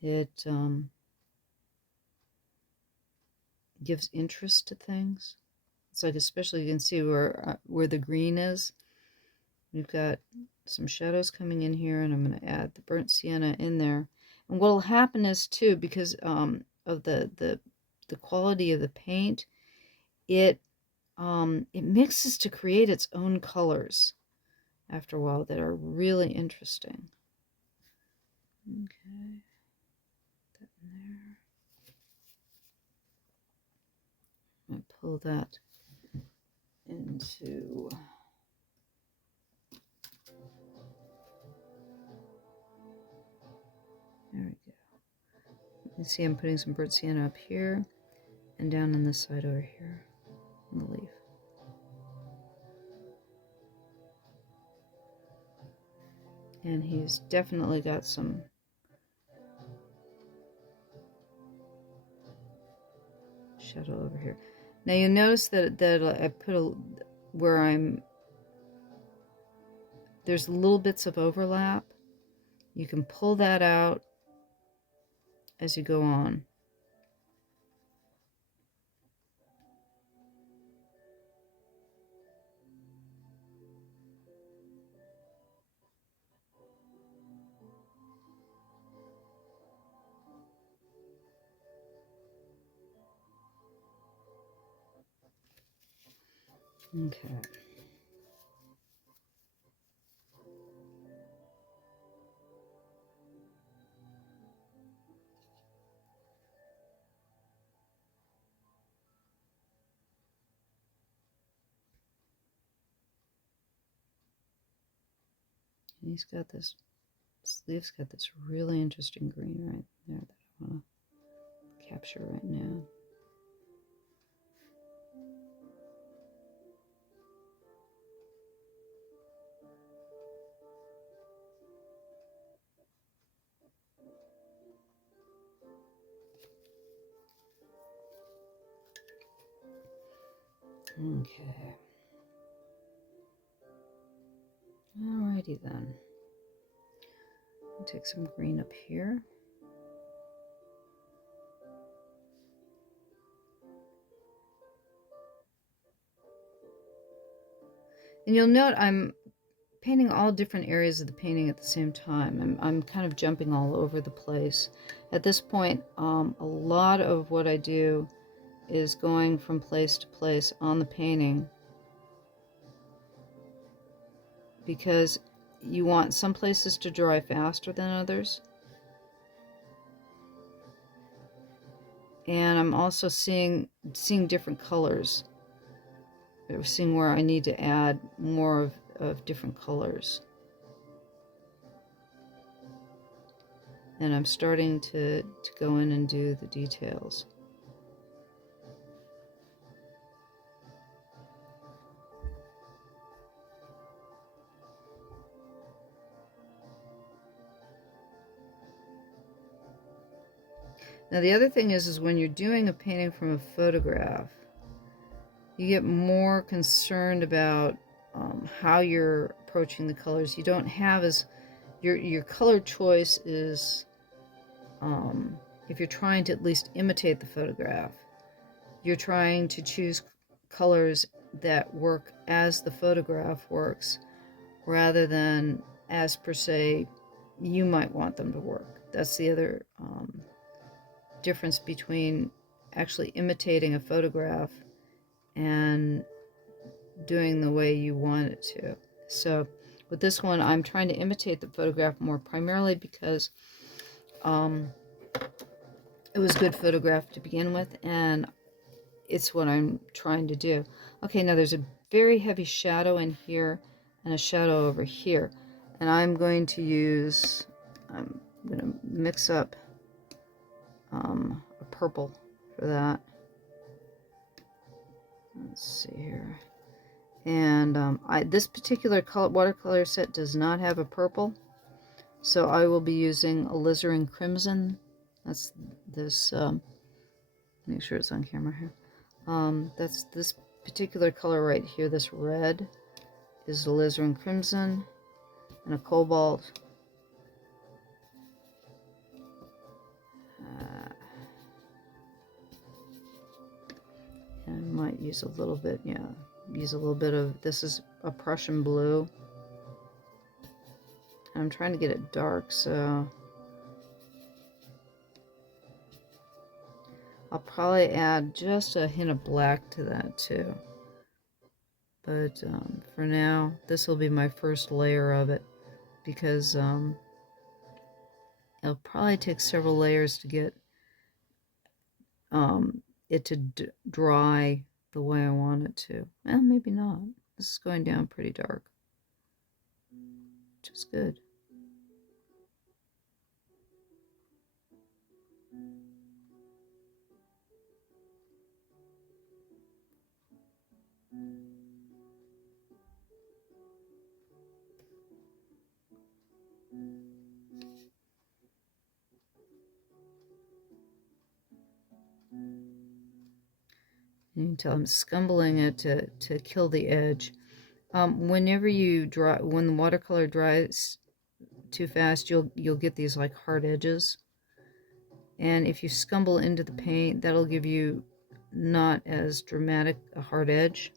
It gives interest to things. It's like, especially you can see where the green is. We've got some shadows coming in here, and I'm going to add the burnt sienna in there. And what will happen is too, because of the quality of the paint, it mixes to create its own colors after a while that are really interesting. Okay, that in there. I'm going to pull that into... There we go. You can see I'm putting some burnt sienna up here and down on this side over here on the leaf. And he's definitely got some shadow over here. Now you notice that I put where there's little bits of overlap. You can pull that out as you go on. Okay. And he's got this sleeve's got this really interesting green right there that I want to capture right now. Okay. Alrighty then. I'll take some green up here. And you'll note I'm painting all different areas of the painting at the same time. I'm kind of jumping all over the place. At this point, a lot of what I do is going from place to place on the painting, because you want some places to dry faster than others. And I'm also seeing different colors. I'm seeing where I need to add more of different colors. And I'm starting to go in and do the details. Now the other thing is when you're doing a painting from a photograph, you get more concerned about how you're approaching the colors. You don't have as your color choice is if you're trying to at least imitate the photograph, you're trying to choose colors that work as the photograph works rather than as per se you might want them to work. That's the other difference between actually imitating a photograph and doing the way you want it to. So with this one, I'm trying to imitate the photograph more, primarily because it was a good photograph to begin with, and it's what I'm trying to do. Okay, now there's a very heavy shadow in here and a shadow over here, and I'm going to mix up a purple for that. Let's see here. And this particular watercolor set does not have a purple, so I will be using alizarin crimson. That's this, make sure it's on camera here. That's this particular color right here. This red is alizarin crimson, and a cobalt. And I might use a little bit, use a little bit of, this is a Prussian blue. I'm trying to get it dark, so I'll probably add just a hint of black to that too. But for now, this will be my first layer of it, because it'll probably take several layers to get it to dry the way I want it to. Well, maybe not. This is going down pretty dark, which is good. You can tell I'm scumbling it to kill the edge. Whenever you dry, when the watercolor dries too fast, you'll get these like hard edges. And if you scumble into the paint, that'll give you not as dramatic a hard edge.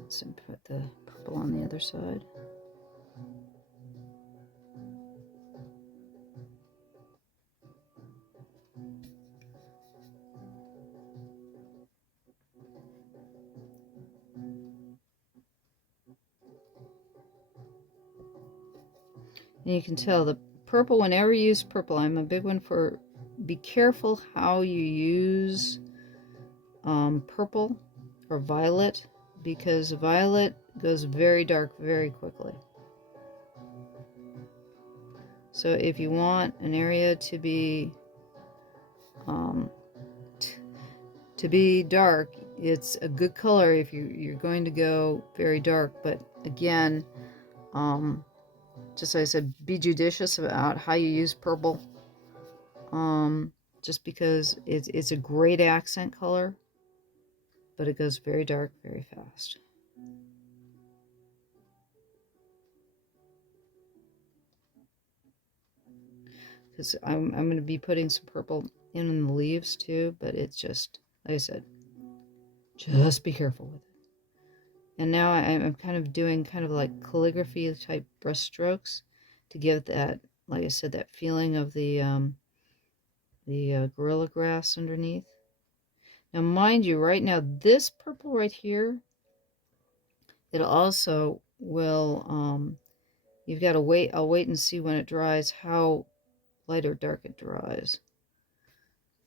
Let's put the purple on the other side. And you can tell the purple, whenever you use purple, I'm a big one for be careful how you use purple or violet, because violet goes very dark very quickly. So if you want an area to be dark, it's a good color if you're going to go very dark. But again, just like I said, be judicious about how you use purple. Just because it's a great accent color, but it goes very dark very fast. because I'm going to be putting some purple in the leaves too, but it's just, like I said, just be careful with it. And now I'm kind of doing kind of like calligraphy type brush strokes to give that, like I said, that feeling of the gorilla grass underneath. Now, mind you, right now, this purple right here, it also will, you've got to wait, I'll wait and see when it dries how light or dark it dries.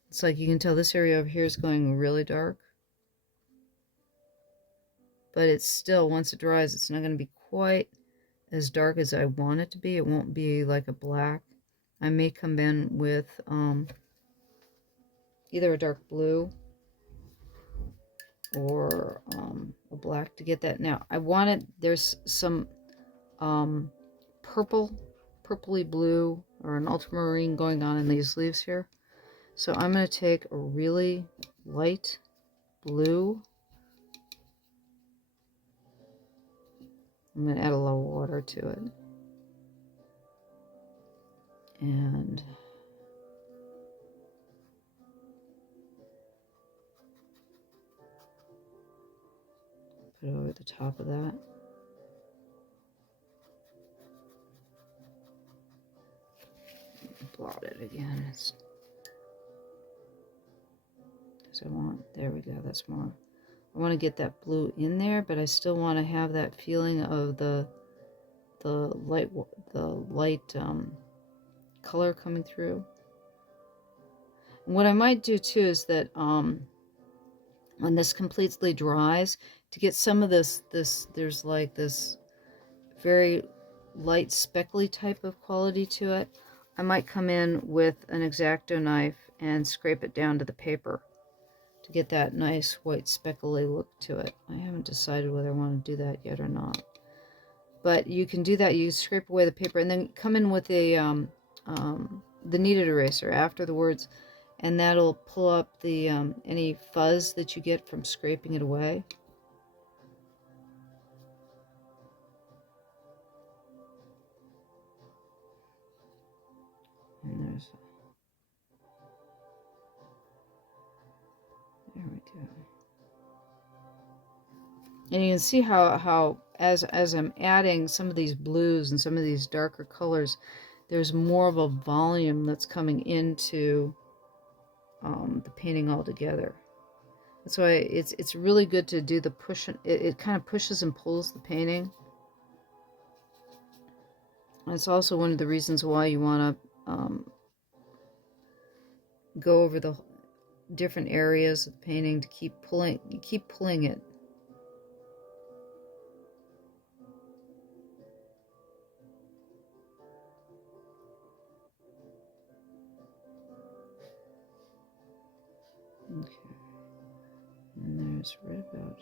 It's like you can tell this area over here is going really dark. But it's still, once it dries, it's not going to be quite as dark as I want it to be. It won't be like a black. I may come in with either a dark blue or a black to get that. Now, I wanted, there's some purpley blue or an ultramarine going on in these leaves here. So I'm going to take a really light blue. I'm going to add a little water to it. And put it over the top of that. Blot it again. Because I want, there we go, that's more. I want to get that blue in there, but I still want to have that feeling of the light color coming through. And what I might do too is that when this completely dries, to get some of this there's like this very light speckly type of quality to it, I might come in with an X-Acto knife and scrape it down to the paper to get that nice white speckly look to it. I haven't decided whether I want to do that yet or not. But you can do that. You scrape away the paper and then come in with a the kneaded eraser after the words, and that'll pull up the any fuzz that you get from scraping it away. And there we go. And you can see how as I'm adding some of these blues and some of these darker colors, there's more of a volume that's coming into the painting altogether. That's why it's really good to do the push. It kind of pushes and pulls the painting. And it's also one of the reasons why you want to go over the different areas of the painting to keep pulling. You keep pulling it. Okay. And there's right about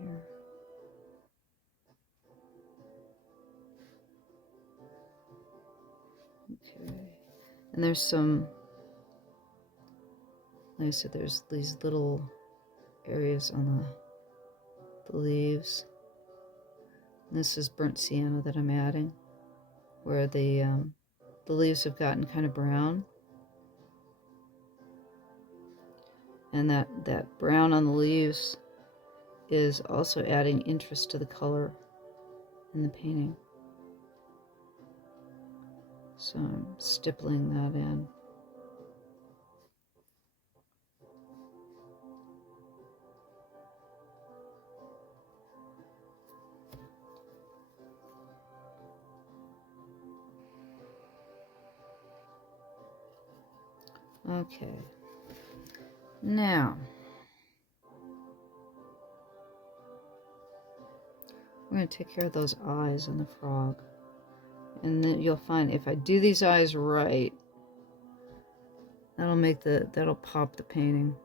here. Okay. And there's some, like I said, there's these little areas on the leaves. And this is burnt sienna that I'm adding, where the leaves have gotten kind of brown. And that brown on the leaves is also adding interest to the color in the painting. So I'm stippling that in. Okay. Now, we're going to take care of those eyes on the frog. And then you'll find if I do these eyes right, that'll pop the painting.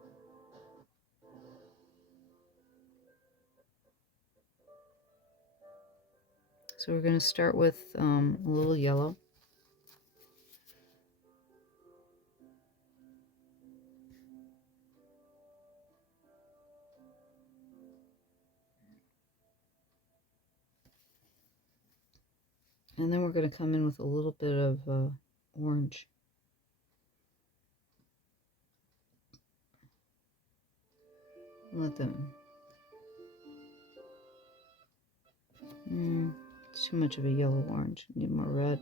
So we're going to start with a little yellow. And then we're going to come in with a little bit of orange. Let them... it's too much of a yellow-orange. Need more red.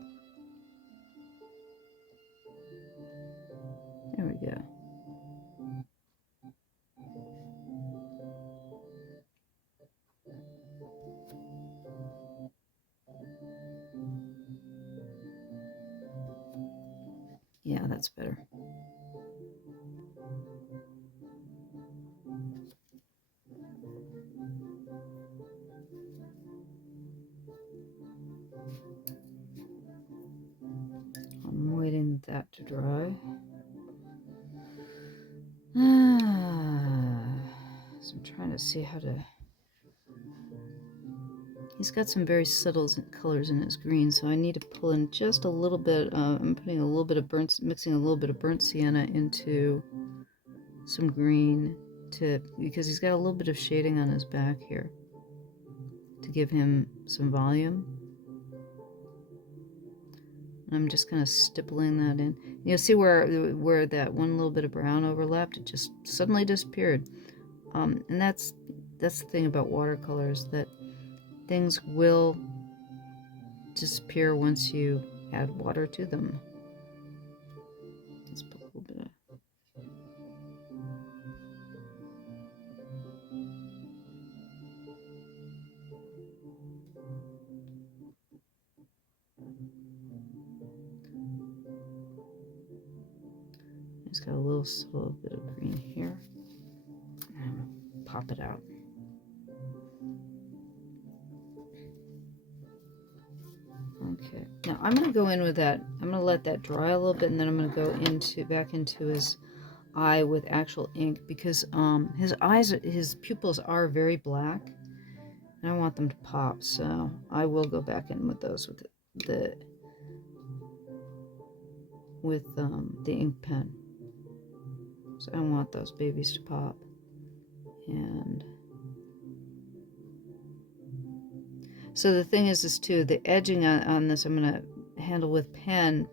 There we go. Yeah, that's better. I'm waiting that to dry. So I'm trying to see how to... He's got some very subtle colors in his green, so I need to pull in just a little bit. I'm putting a little bit of mixing a little bit of burnt sienna into some green because he's got a little bit of shading on his back here to give him some volume. I'm just kind of stippling that in. You'll see where that one little bit of brown overlapped, it just suddenly disappeared. And that's the thing about watercolors, that things will disappear once you add water to them. Let's put a little bit of... It's got a little bit of green here. Pop it out. Okay, now I'm going to go in with that. I'm going to let that dry a little bit, and then I'm going to go back into his eye with actual ink, because his pupils are very black, and I want them to pop. So I will go back in with those with the ink pen. So I want those babies to pop. And so the thing is too, the edging on this I'm going to handle with pen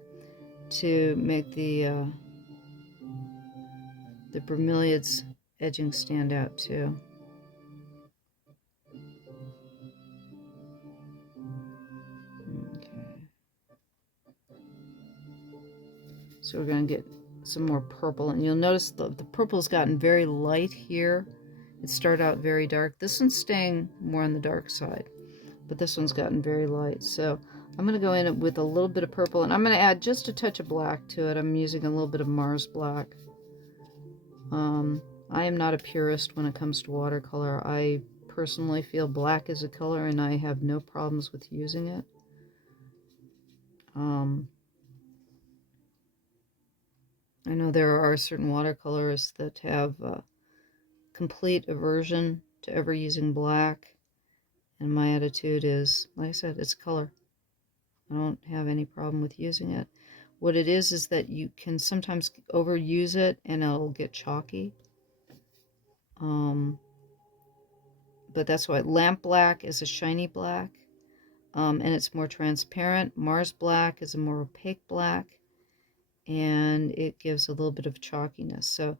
to make the bromeliad's edging stand out too. Okay. So we're going to get some more purple, and you'll notice the purple's gotten very light here. It started out very dark. This one's staying more on the dark side, but this one's gotten very light. So I'm going to go in with a little bit of purple, and I'm going to add just a touch of black to it. I'm using a little bit of Mars black. I am not a purist when it comes to watercolor. I personally feel black is a color, and I have no problems with using it. I know there are certain watercolorists that have complete aversion to ever using black, and my attitude is, like I said, it's color. I don't have any problem with using it. What it is that you can sometimes overuse it and it'll get chalky. But that's why lamp black is a shiny black, and it's more transparent. Mars black is a more opaque black, and it gives a little bit of chalkiness. So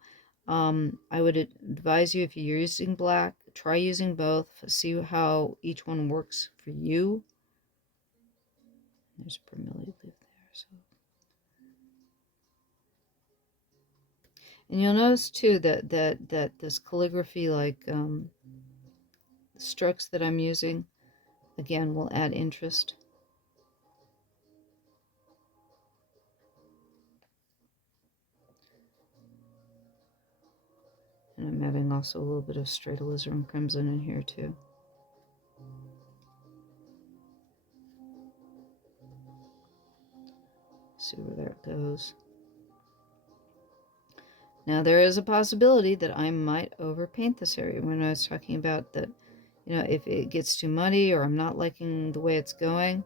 I would advise you, if you're using black, try using both, see how each one works for you. There's a bromeliad leaf there. So. And you'll notice too that this calligraphy, like strokes that I'm using, again, will add interest. And I'm adding also a little bit of straight alizarin crimson in here too. See where that goes. Now there is a possibility that I might overpaint this area. When I was talking about that, you know, if it gets too muddy or I'm not liking the way it's going,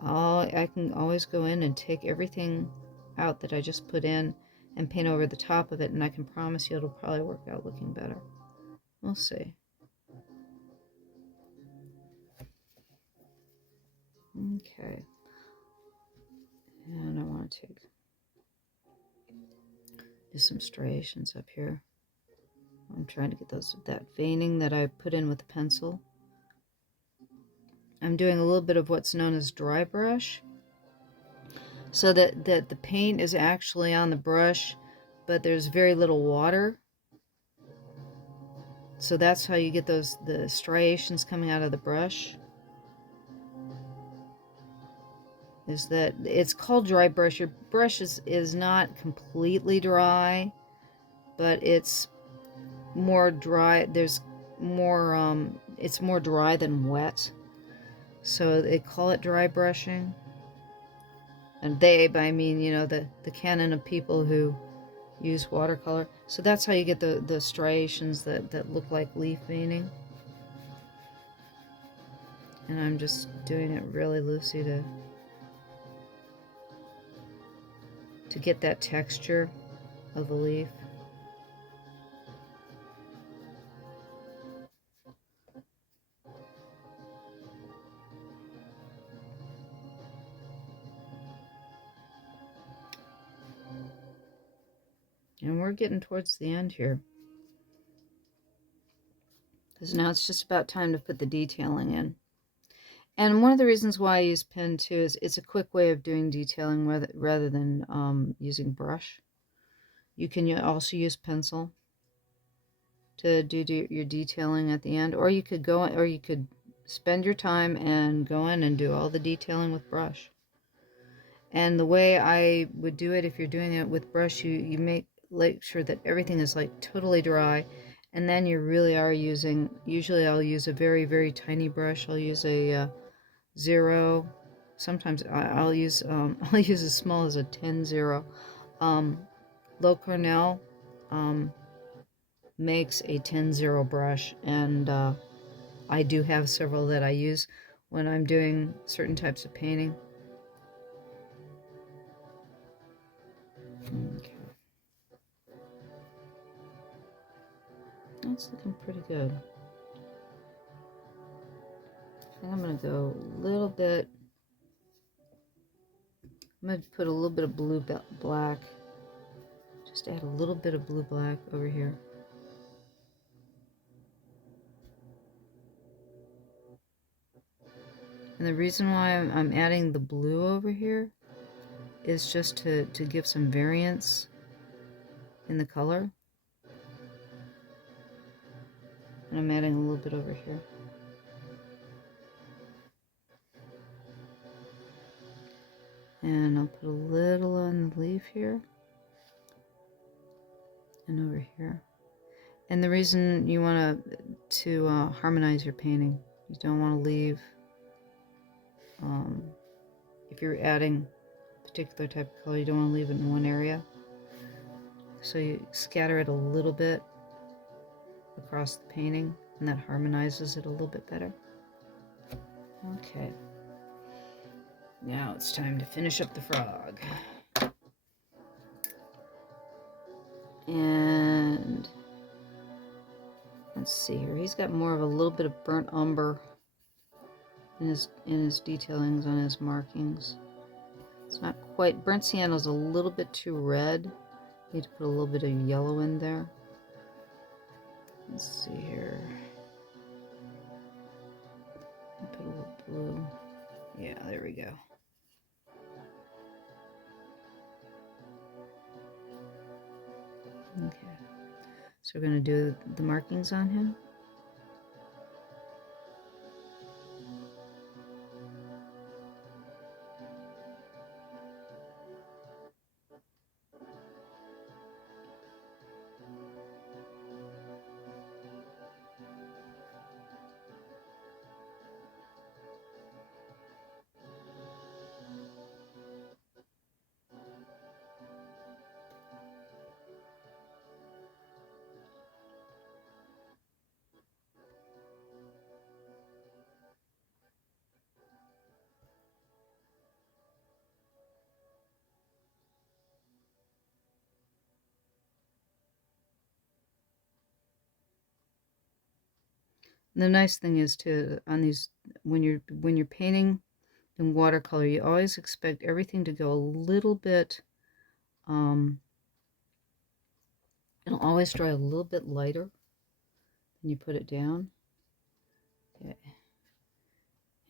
I can always go in and take everything out that I just put in and paint over the top of it, and I can promise you it'll probably work out looking better. We'll see. Okay. do some striations up here. I'm trying to get that veining that I put in with the pencil. I'm doing a little bit of what's known as dry brush, so that the paint is actually on the brush, but there's very little water. So that's how you get the striations coming out of the brush. Is that it's called dry brush. Your brush is not completely dry, but it's more dry. There's more it's more dry than wet. So they call it dry brushing. And I mean, you know, the canon of people who use watercolor. So that's how you get the striations that look like leaf veining. And I'm just doing it really loosey to get that texture of the leaf. And we're getting towards the end here, because now it's just about time to put the detailing in. And one of the reasons why I use pen too is it's a quick way of doing detailing rather than using brush. You can also use pencil to do your detailing at the end, or you could spend your time and go in and do all the detailing with brush. And the way I would do it, if you're doing it with brush, you make sure that everything is like totally dry, and then you really are using, usually I'll use a very, very tiny brush. I'll use a 0. Sometimes I'll use I'll use as small as a 10-0. Low Cornell makes a 10-0 brush, and I do have several that I use when I'm doing certain types of painting. Okay. That's looking pretty good. I think I'm going to go a little bit. I'm going to put a little bit of blue black. Just add a little bit of blue black over here. And the reason why I'm adding the blue over here is just to give some variance in the color. And I'm adding a little bit over here. And I'll put a little on the leaf here. And over here. And the reason you want to harmonize your painting, you don't want to leave, if you're adding a particular type of color, you don't want to leave it in one area. So you scatter it a little bit across the painting, and that harmonizes it a little bit better. Okay. Now it's time to finish up the frog. And let's see here. He's got more of a little bit of burnt umber in his detailings on his markings. It's not quite, burnt sienna's a little bit too red. You need to put a little bit of yellow in there. Let's see here. Put a little blue. Yeah, there we go. Okay. So we're going to do the markings on him. The nice thing is to, on these, when you're painting, in watercolor, you always expect everything to go a little bit, it'll always dry a little bit lighter when you put it down. Okay.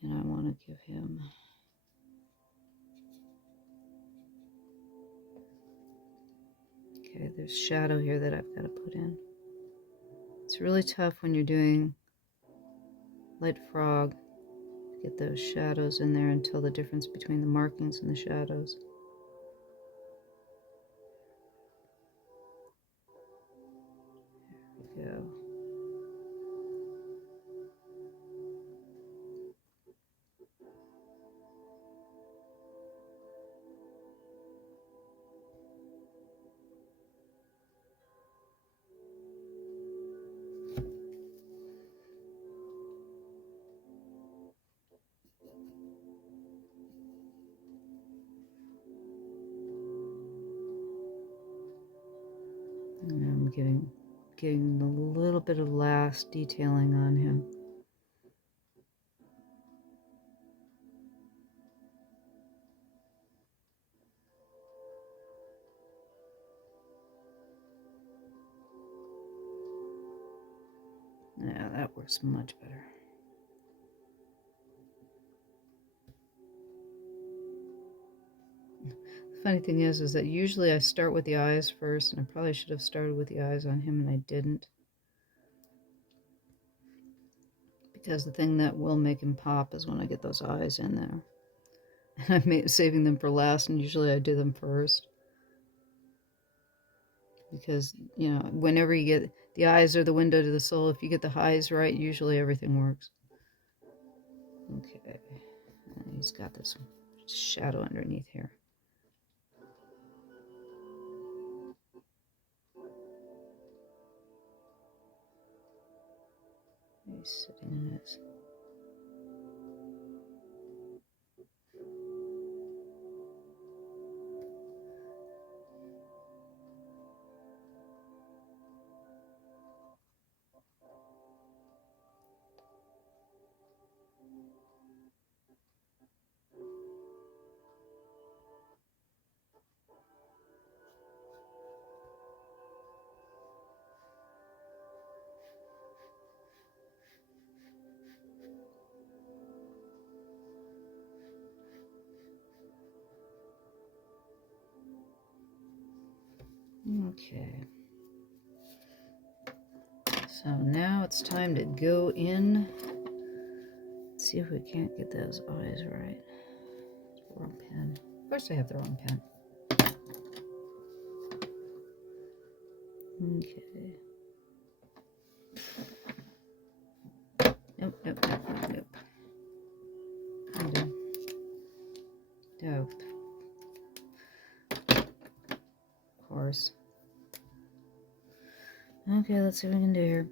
And I want to give him, okay, there's shadow here that I've got to put in. It's really tough when you're doing light frog to get those shadows in there and tell the difference between the markings and the shadows. There we go. And I'm getting a little bit of last detailing on him. Yeah, that works much better. The funny thing is that usually I start with the eyes first, and I probably should have started with the eyes on him, and I didn't. Because the thing that will make him pop is when I get those eyes in there. And I'm saving them for last, and usually I do them first. Because, you know, whenever you get the eyes are the window to the soul, if you get the eyes right, usually everything works. Okay, and he's got this shadow underneath here. He's sitting in his. Okay. So now it's time to go in. Let's see if we can't get those eyes right. Wrong pen. Of course I have the wrong pen. Okay. Nope, nope, nope, nope, nope. Nope. Of course. Okay, let's see what we can do here.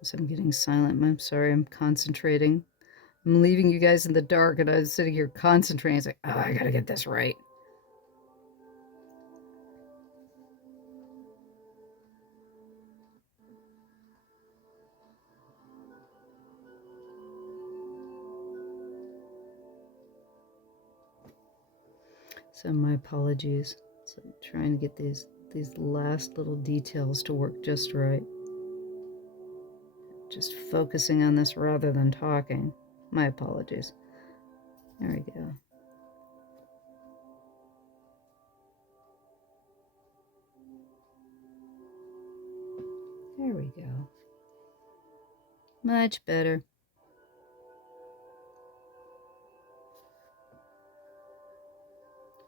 So I'm getting silent. I'm sorry, I'm concentrating. I'm leaving you guys in the dark, and I was sitting here concentrating. It's like, oh, I gotta get this right. So my apologies. So I'm trying to get these last little details to work just right. Just focusing on this rather than talking. My apologies. There we go. There we go. Much better.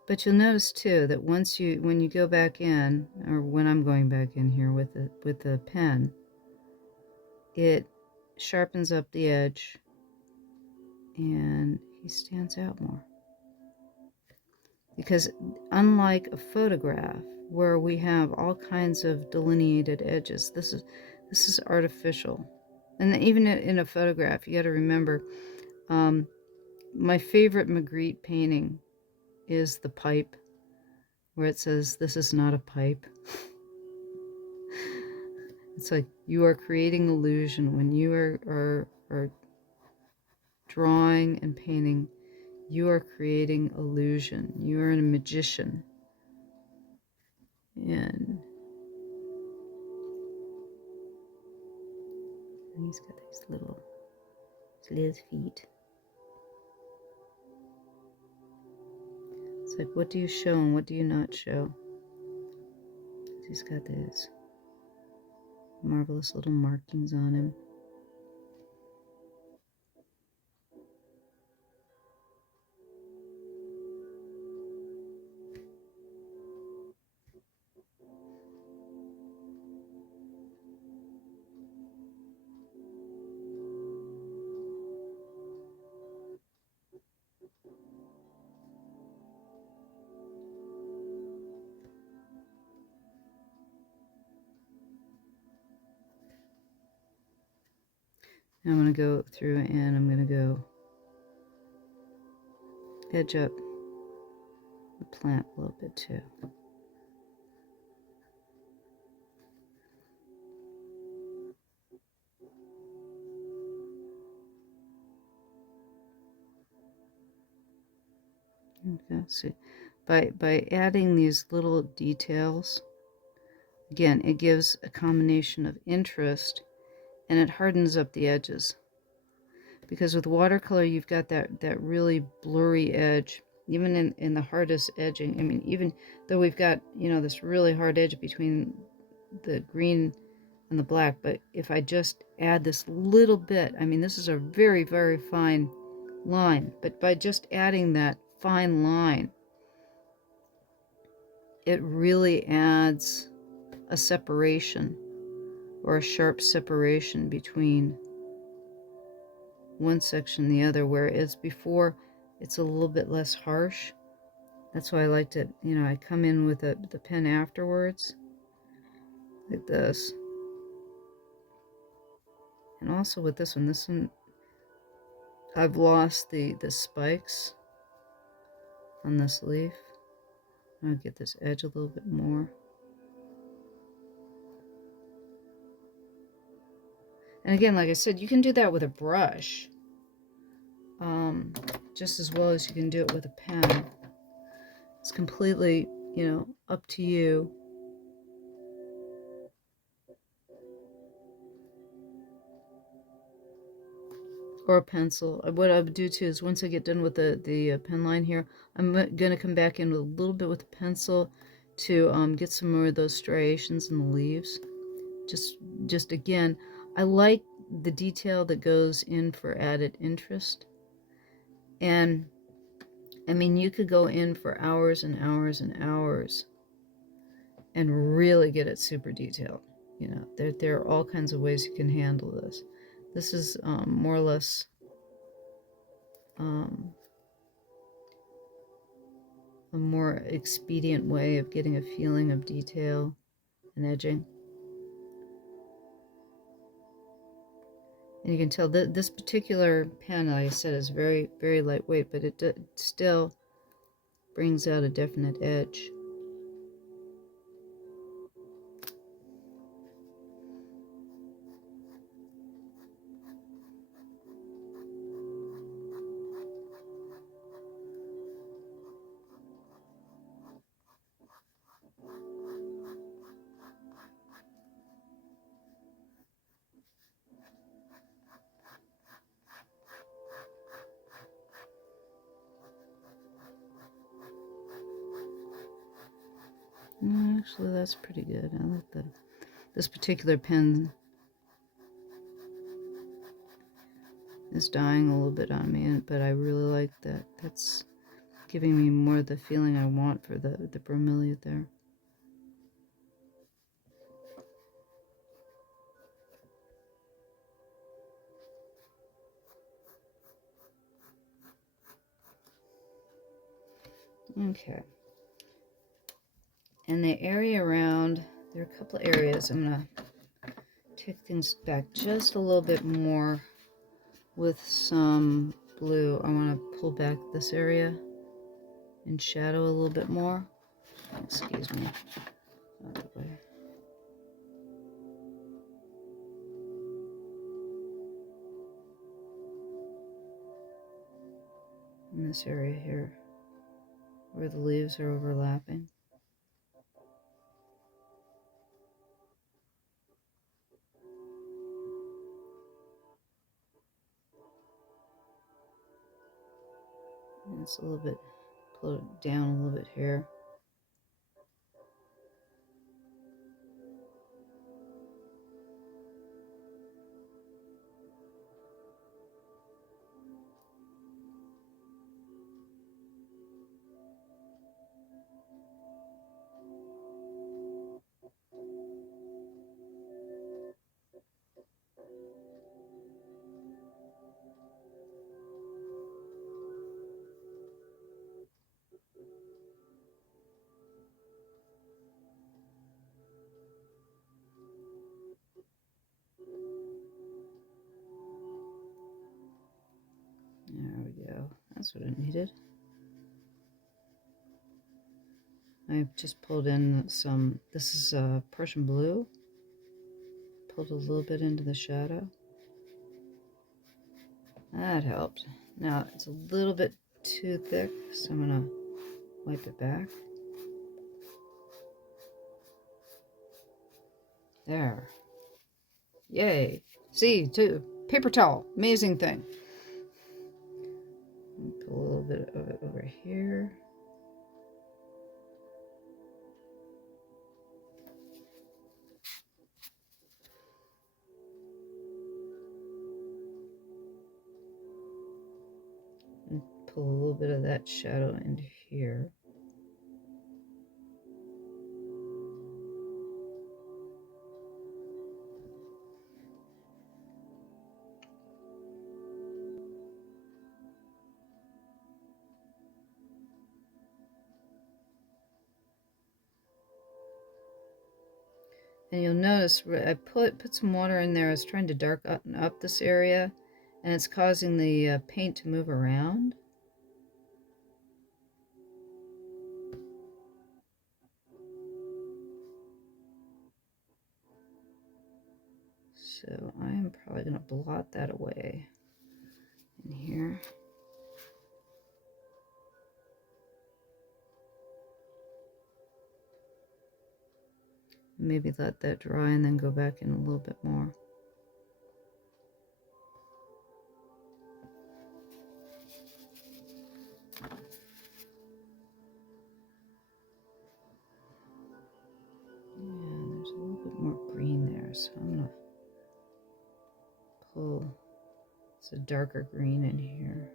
But you'll notice too that when you go back in, or when I'm going back in here with the pen, it sharpens up the edge and he stands out more. Because unlike a photograph where we have all kinds of delineated edges, this is artificial. And even in a photograph, you got to remember, my favorite Magritte painting is the pipe, where it says, "This is not a pipe." It's like you are creating illusion when you are drawing and painting. You are creating illusion. You are a magician. And he's got these little feet. It's like, what do you show and what do you not show? He's got these marvelous little markings on him. Now I'm going to go through and I'm going to go edge up the plant a little bit too. Okay, see, by adding these little details, again, it gives a combination of interest and it hardens up the edges. Because with watercolor, you've got that really blurry edge, even in the hardest edging. I mean, even though we've got, this really hard edge between the green and the black, but if I just add this little bit, I mean, this is a very, very fine line, but by just adding that fine line, it really adds a separation or a sharp separation between one section and the other, whereas before it's a little bit less harsh. That's why I like to, I come in with the pen afterwards, like this. And also with this one, I've lost the spikes on this leaf. I'll get this edge a little bit more. And again, like I said, you can do that with a brush just as well as you can do it with a pen. It's completely, up to you. Or a pencil. What I would do too is once I get done with the pen line here, I'm going to come back in with a little bit with a pencil to get some more of those striations in the leaves. Just again, I like the detail that goes in for added interest. And I mean, you could go in for hours and hours and hours and really get it super detailed. There are all kinds of ways you can handle this. This is more or less a more expedient way of getting a feeling of detail and edging. And you can tell that this particular pen, like I said, is very, very lightweight, but it still brings out a definite edge. No, actually, that's pretty good. I like this particular pen is dying a little bit on me, but I really like that. That's giving me more of the feeling I want for the bromeliad there. Okay. And the area around, there are a couple of areas. I'm going to take things back just a little bit more with some blue. I want to pull back this area and shadow a little bit more. Excuse me. Other way. In this area here, where the leaves are overlapping. And it's a little bit, pull it down a little bit here. There we go. That's what I needed. I've just pulled in some, this is Prussian blue. Pulled a little bit into the shadow. That helped. Now it's a little bit too thick, so I'm going to wipe it back. There. Yay. See, too. Paper towel. Amazing thing. Put a little bit of it over here. And pull a little bit of that shadow into here. And you'll notice I put some water in there. I was trying to darken up this area, and it's causing the paint to move around. So I am probably going to blot that away in here. Maybe let that dry and then go back in a little bit more. Yeah, there's a little bit more green there, so I'm going to pull a darker green in here.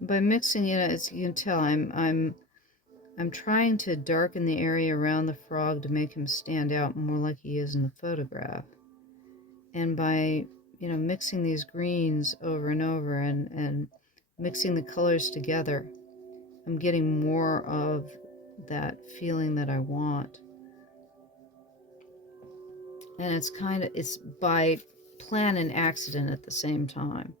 By mixing it, as you can tell, I'm trying to darken the area around the frog to make him stand out more like he is in the photograph. And by, mixing these greens over and over and mixing the colors together, I'm getting more of that feeling that I want. And it's by plan and accident at the same time.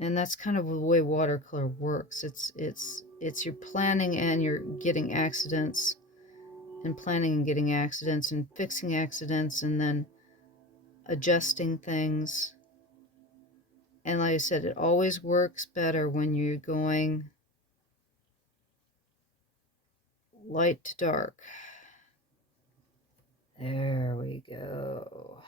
And that's kind of the way watercolor works. It's you're planning and you're getting accidents and planning and getting accidents and fixing accidents and then adjusting things. And like I said, it always works better when you're going light to dark. There we go.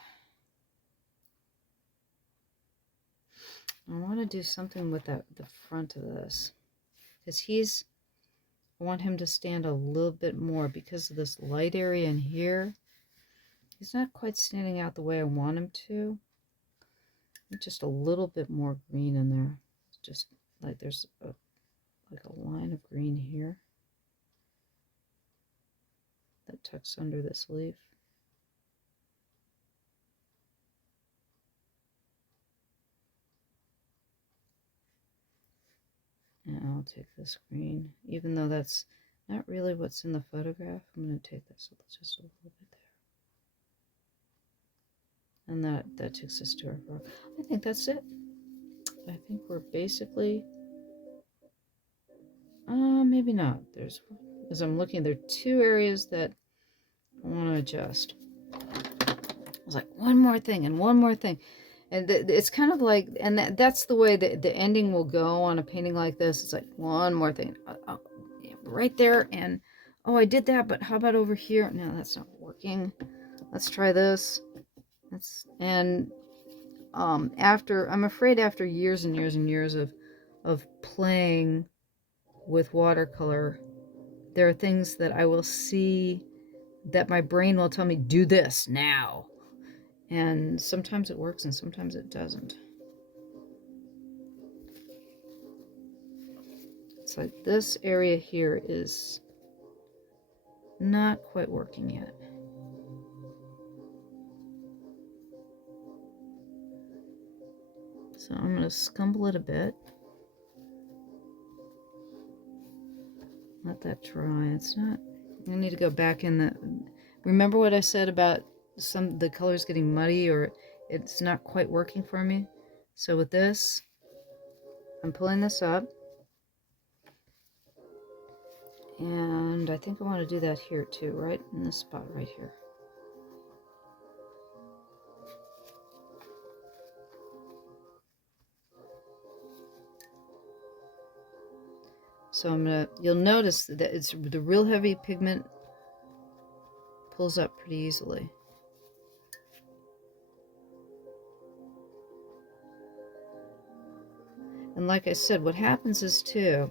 I want to do something with the front of this, because I want him to stand a little bit more because of this light area in here. He's not quite standing out the way I want him to. Just a little bit more green in there. Just like there's like a line of green here that tucks under this leaf. And I'll take this green, even though that's not really what's in the photograph. I'm going to take this just a little bit there. And that takes us to our rock. I think that's it. I think we're basically, maybe not. As I'm looking, there are two areas that I want to adjust. I was like, one more thing and one more thing. And it's kind of like, and that's the way the ending will go on a painting like this. It's like, one more thing. Right there, and, oh, I did that, but how about over here? No, that's not working. Let's try this. I'm afraid after years and years and years of playing with watercolor, there are things that I will see that my brain will tell me, do this now. And sometimes it works and sometimes it doesn't. It's like this area here is not quite working yet. So I'm going to scumble it a bit. Let that dry. It's not, I need to go back in the, remember what I said about the colors getting muddy or it's not quite working for me? So with this, I'm pulling this up. And I think I want to do that here too, right in this spot right here. So you'll notice that it's the real heavy pigment pulls up pretty easily. And like I said, what happens is too,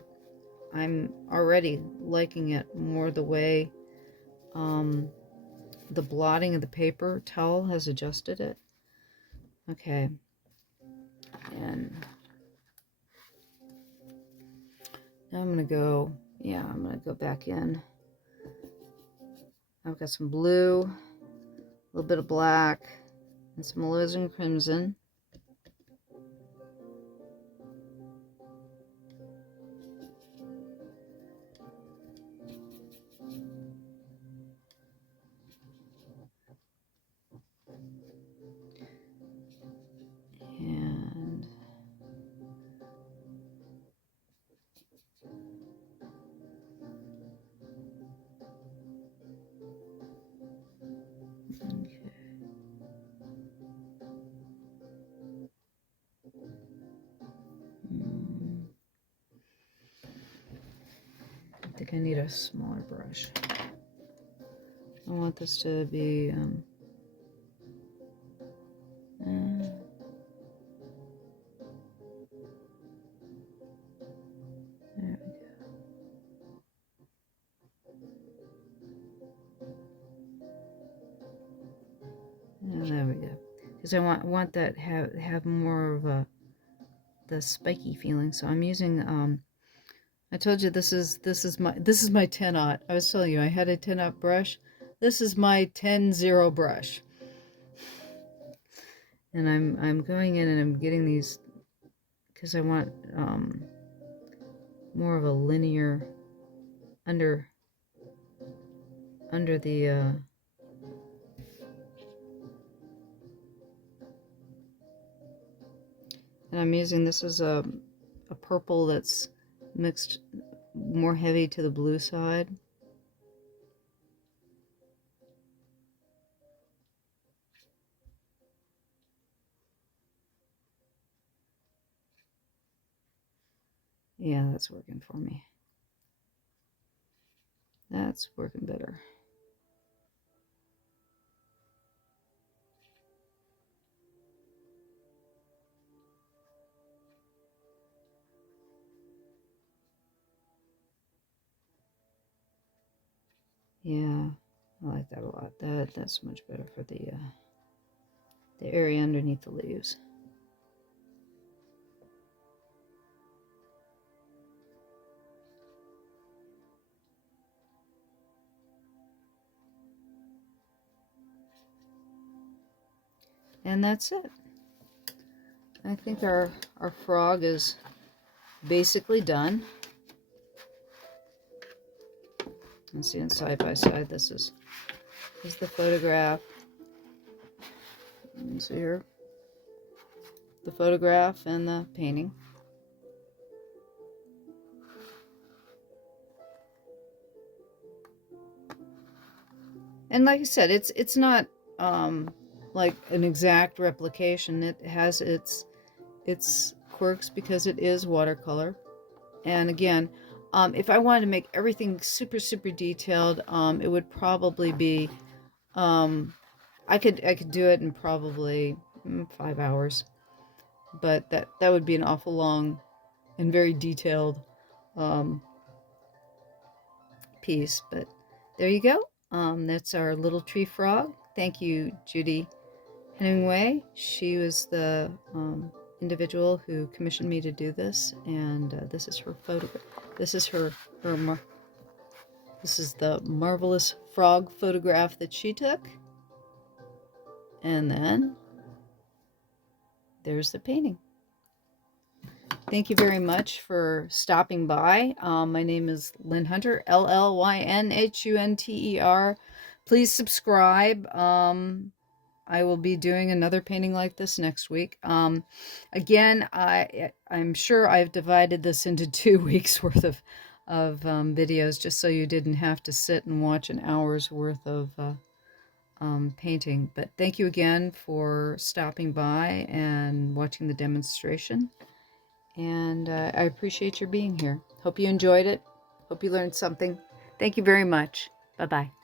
I'm already liking it more the way the blotting of the paper towel has adjusted it. Okay. And now I'm going to go back in. I've got some blue, a little bit of black, and some alizarin crimson. And okay. I think I need a smaller brush. I want this to be there we go. And there we go. Because I want that have more of the spiky feeling. So I'm using I told you this is my 10-aught. I was telling you I had a 10-aught brush. This is my 10-0 brush. And I'm going in and I'm getting these because I want more of a linear under the and I'm using, this is a purple that's mixed more heavy to the blue side. Yeah, that's working for me. That's working better. Yeah, I like that a lot. That's much better for the area underneath the leaves. And that's it. I think our frog is basically done. Let's see, side by side. This is the photograph. Let me see here. The photograph and the painting. And like I said, it's not like an exact replication. It has its quirks because it is watercolor. And again, if I wanted to make everything super detailed, it would probably be I could do it in probably 5 hours, but that would be an awful long and very detailed piece. But there you go. That's our little tree frog. Thank you, Judy Hemingway. She was the individual who commissioned me to do this, and this is her photograph. This is this is the marvelous frog photograph that she took. And then there's the painting. Thank you very much for stopping by. My name is Llyn Hunter, Llynhunter. Please subscribe. I will be doing another painting like this next week. Again, I'm sure I've divided this into 2 weeks worth of videos, just so you didn't have to sit and watch an hour's worth of painting. But thank you again for stopping by and watching the demonstration. And I appreciate your being here. Hope you enjoyed it. Hope you learned something. Thank you very much. Bye-bye.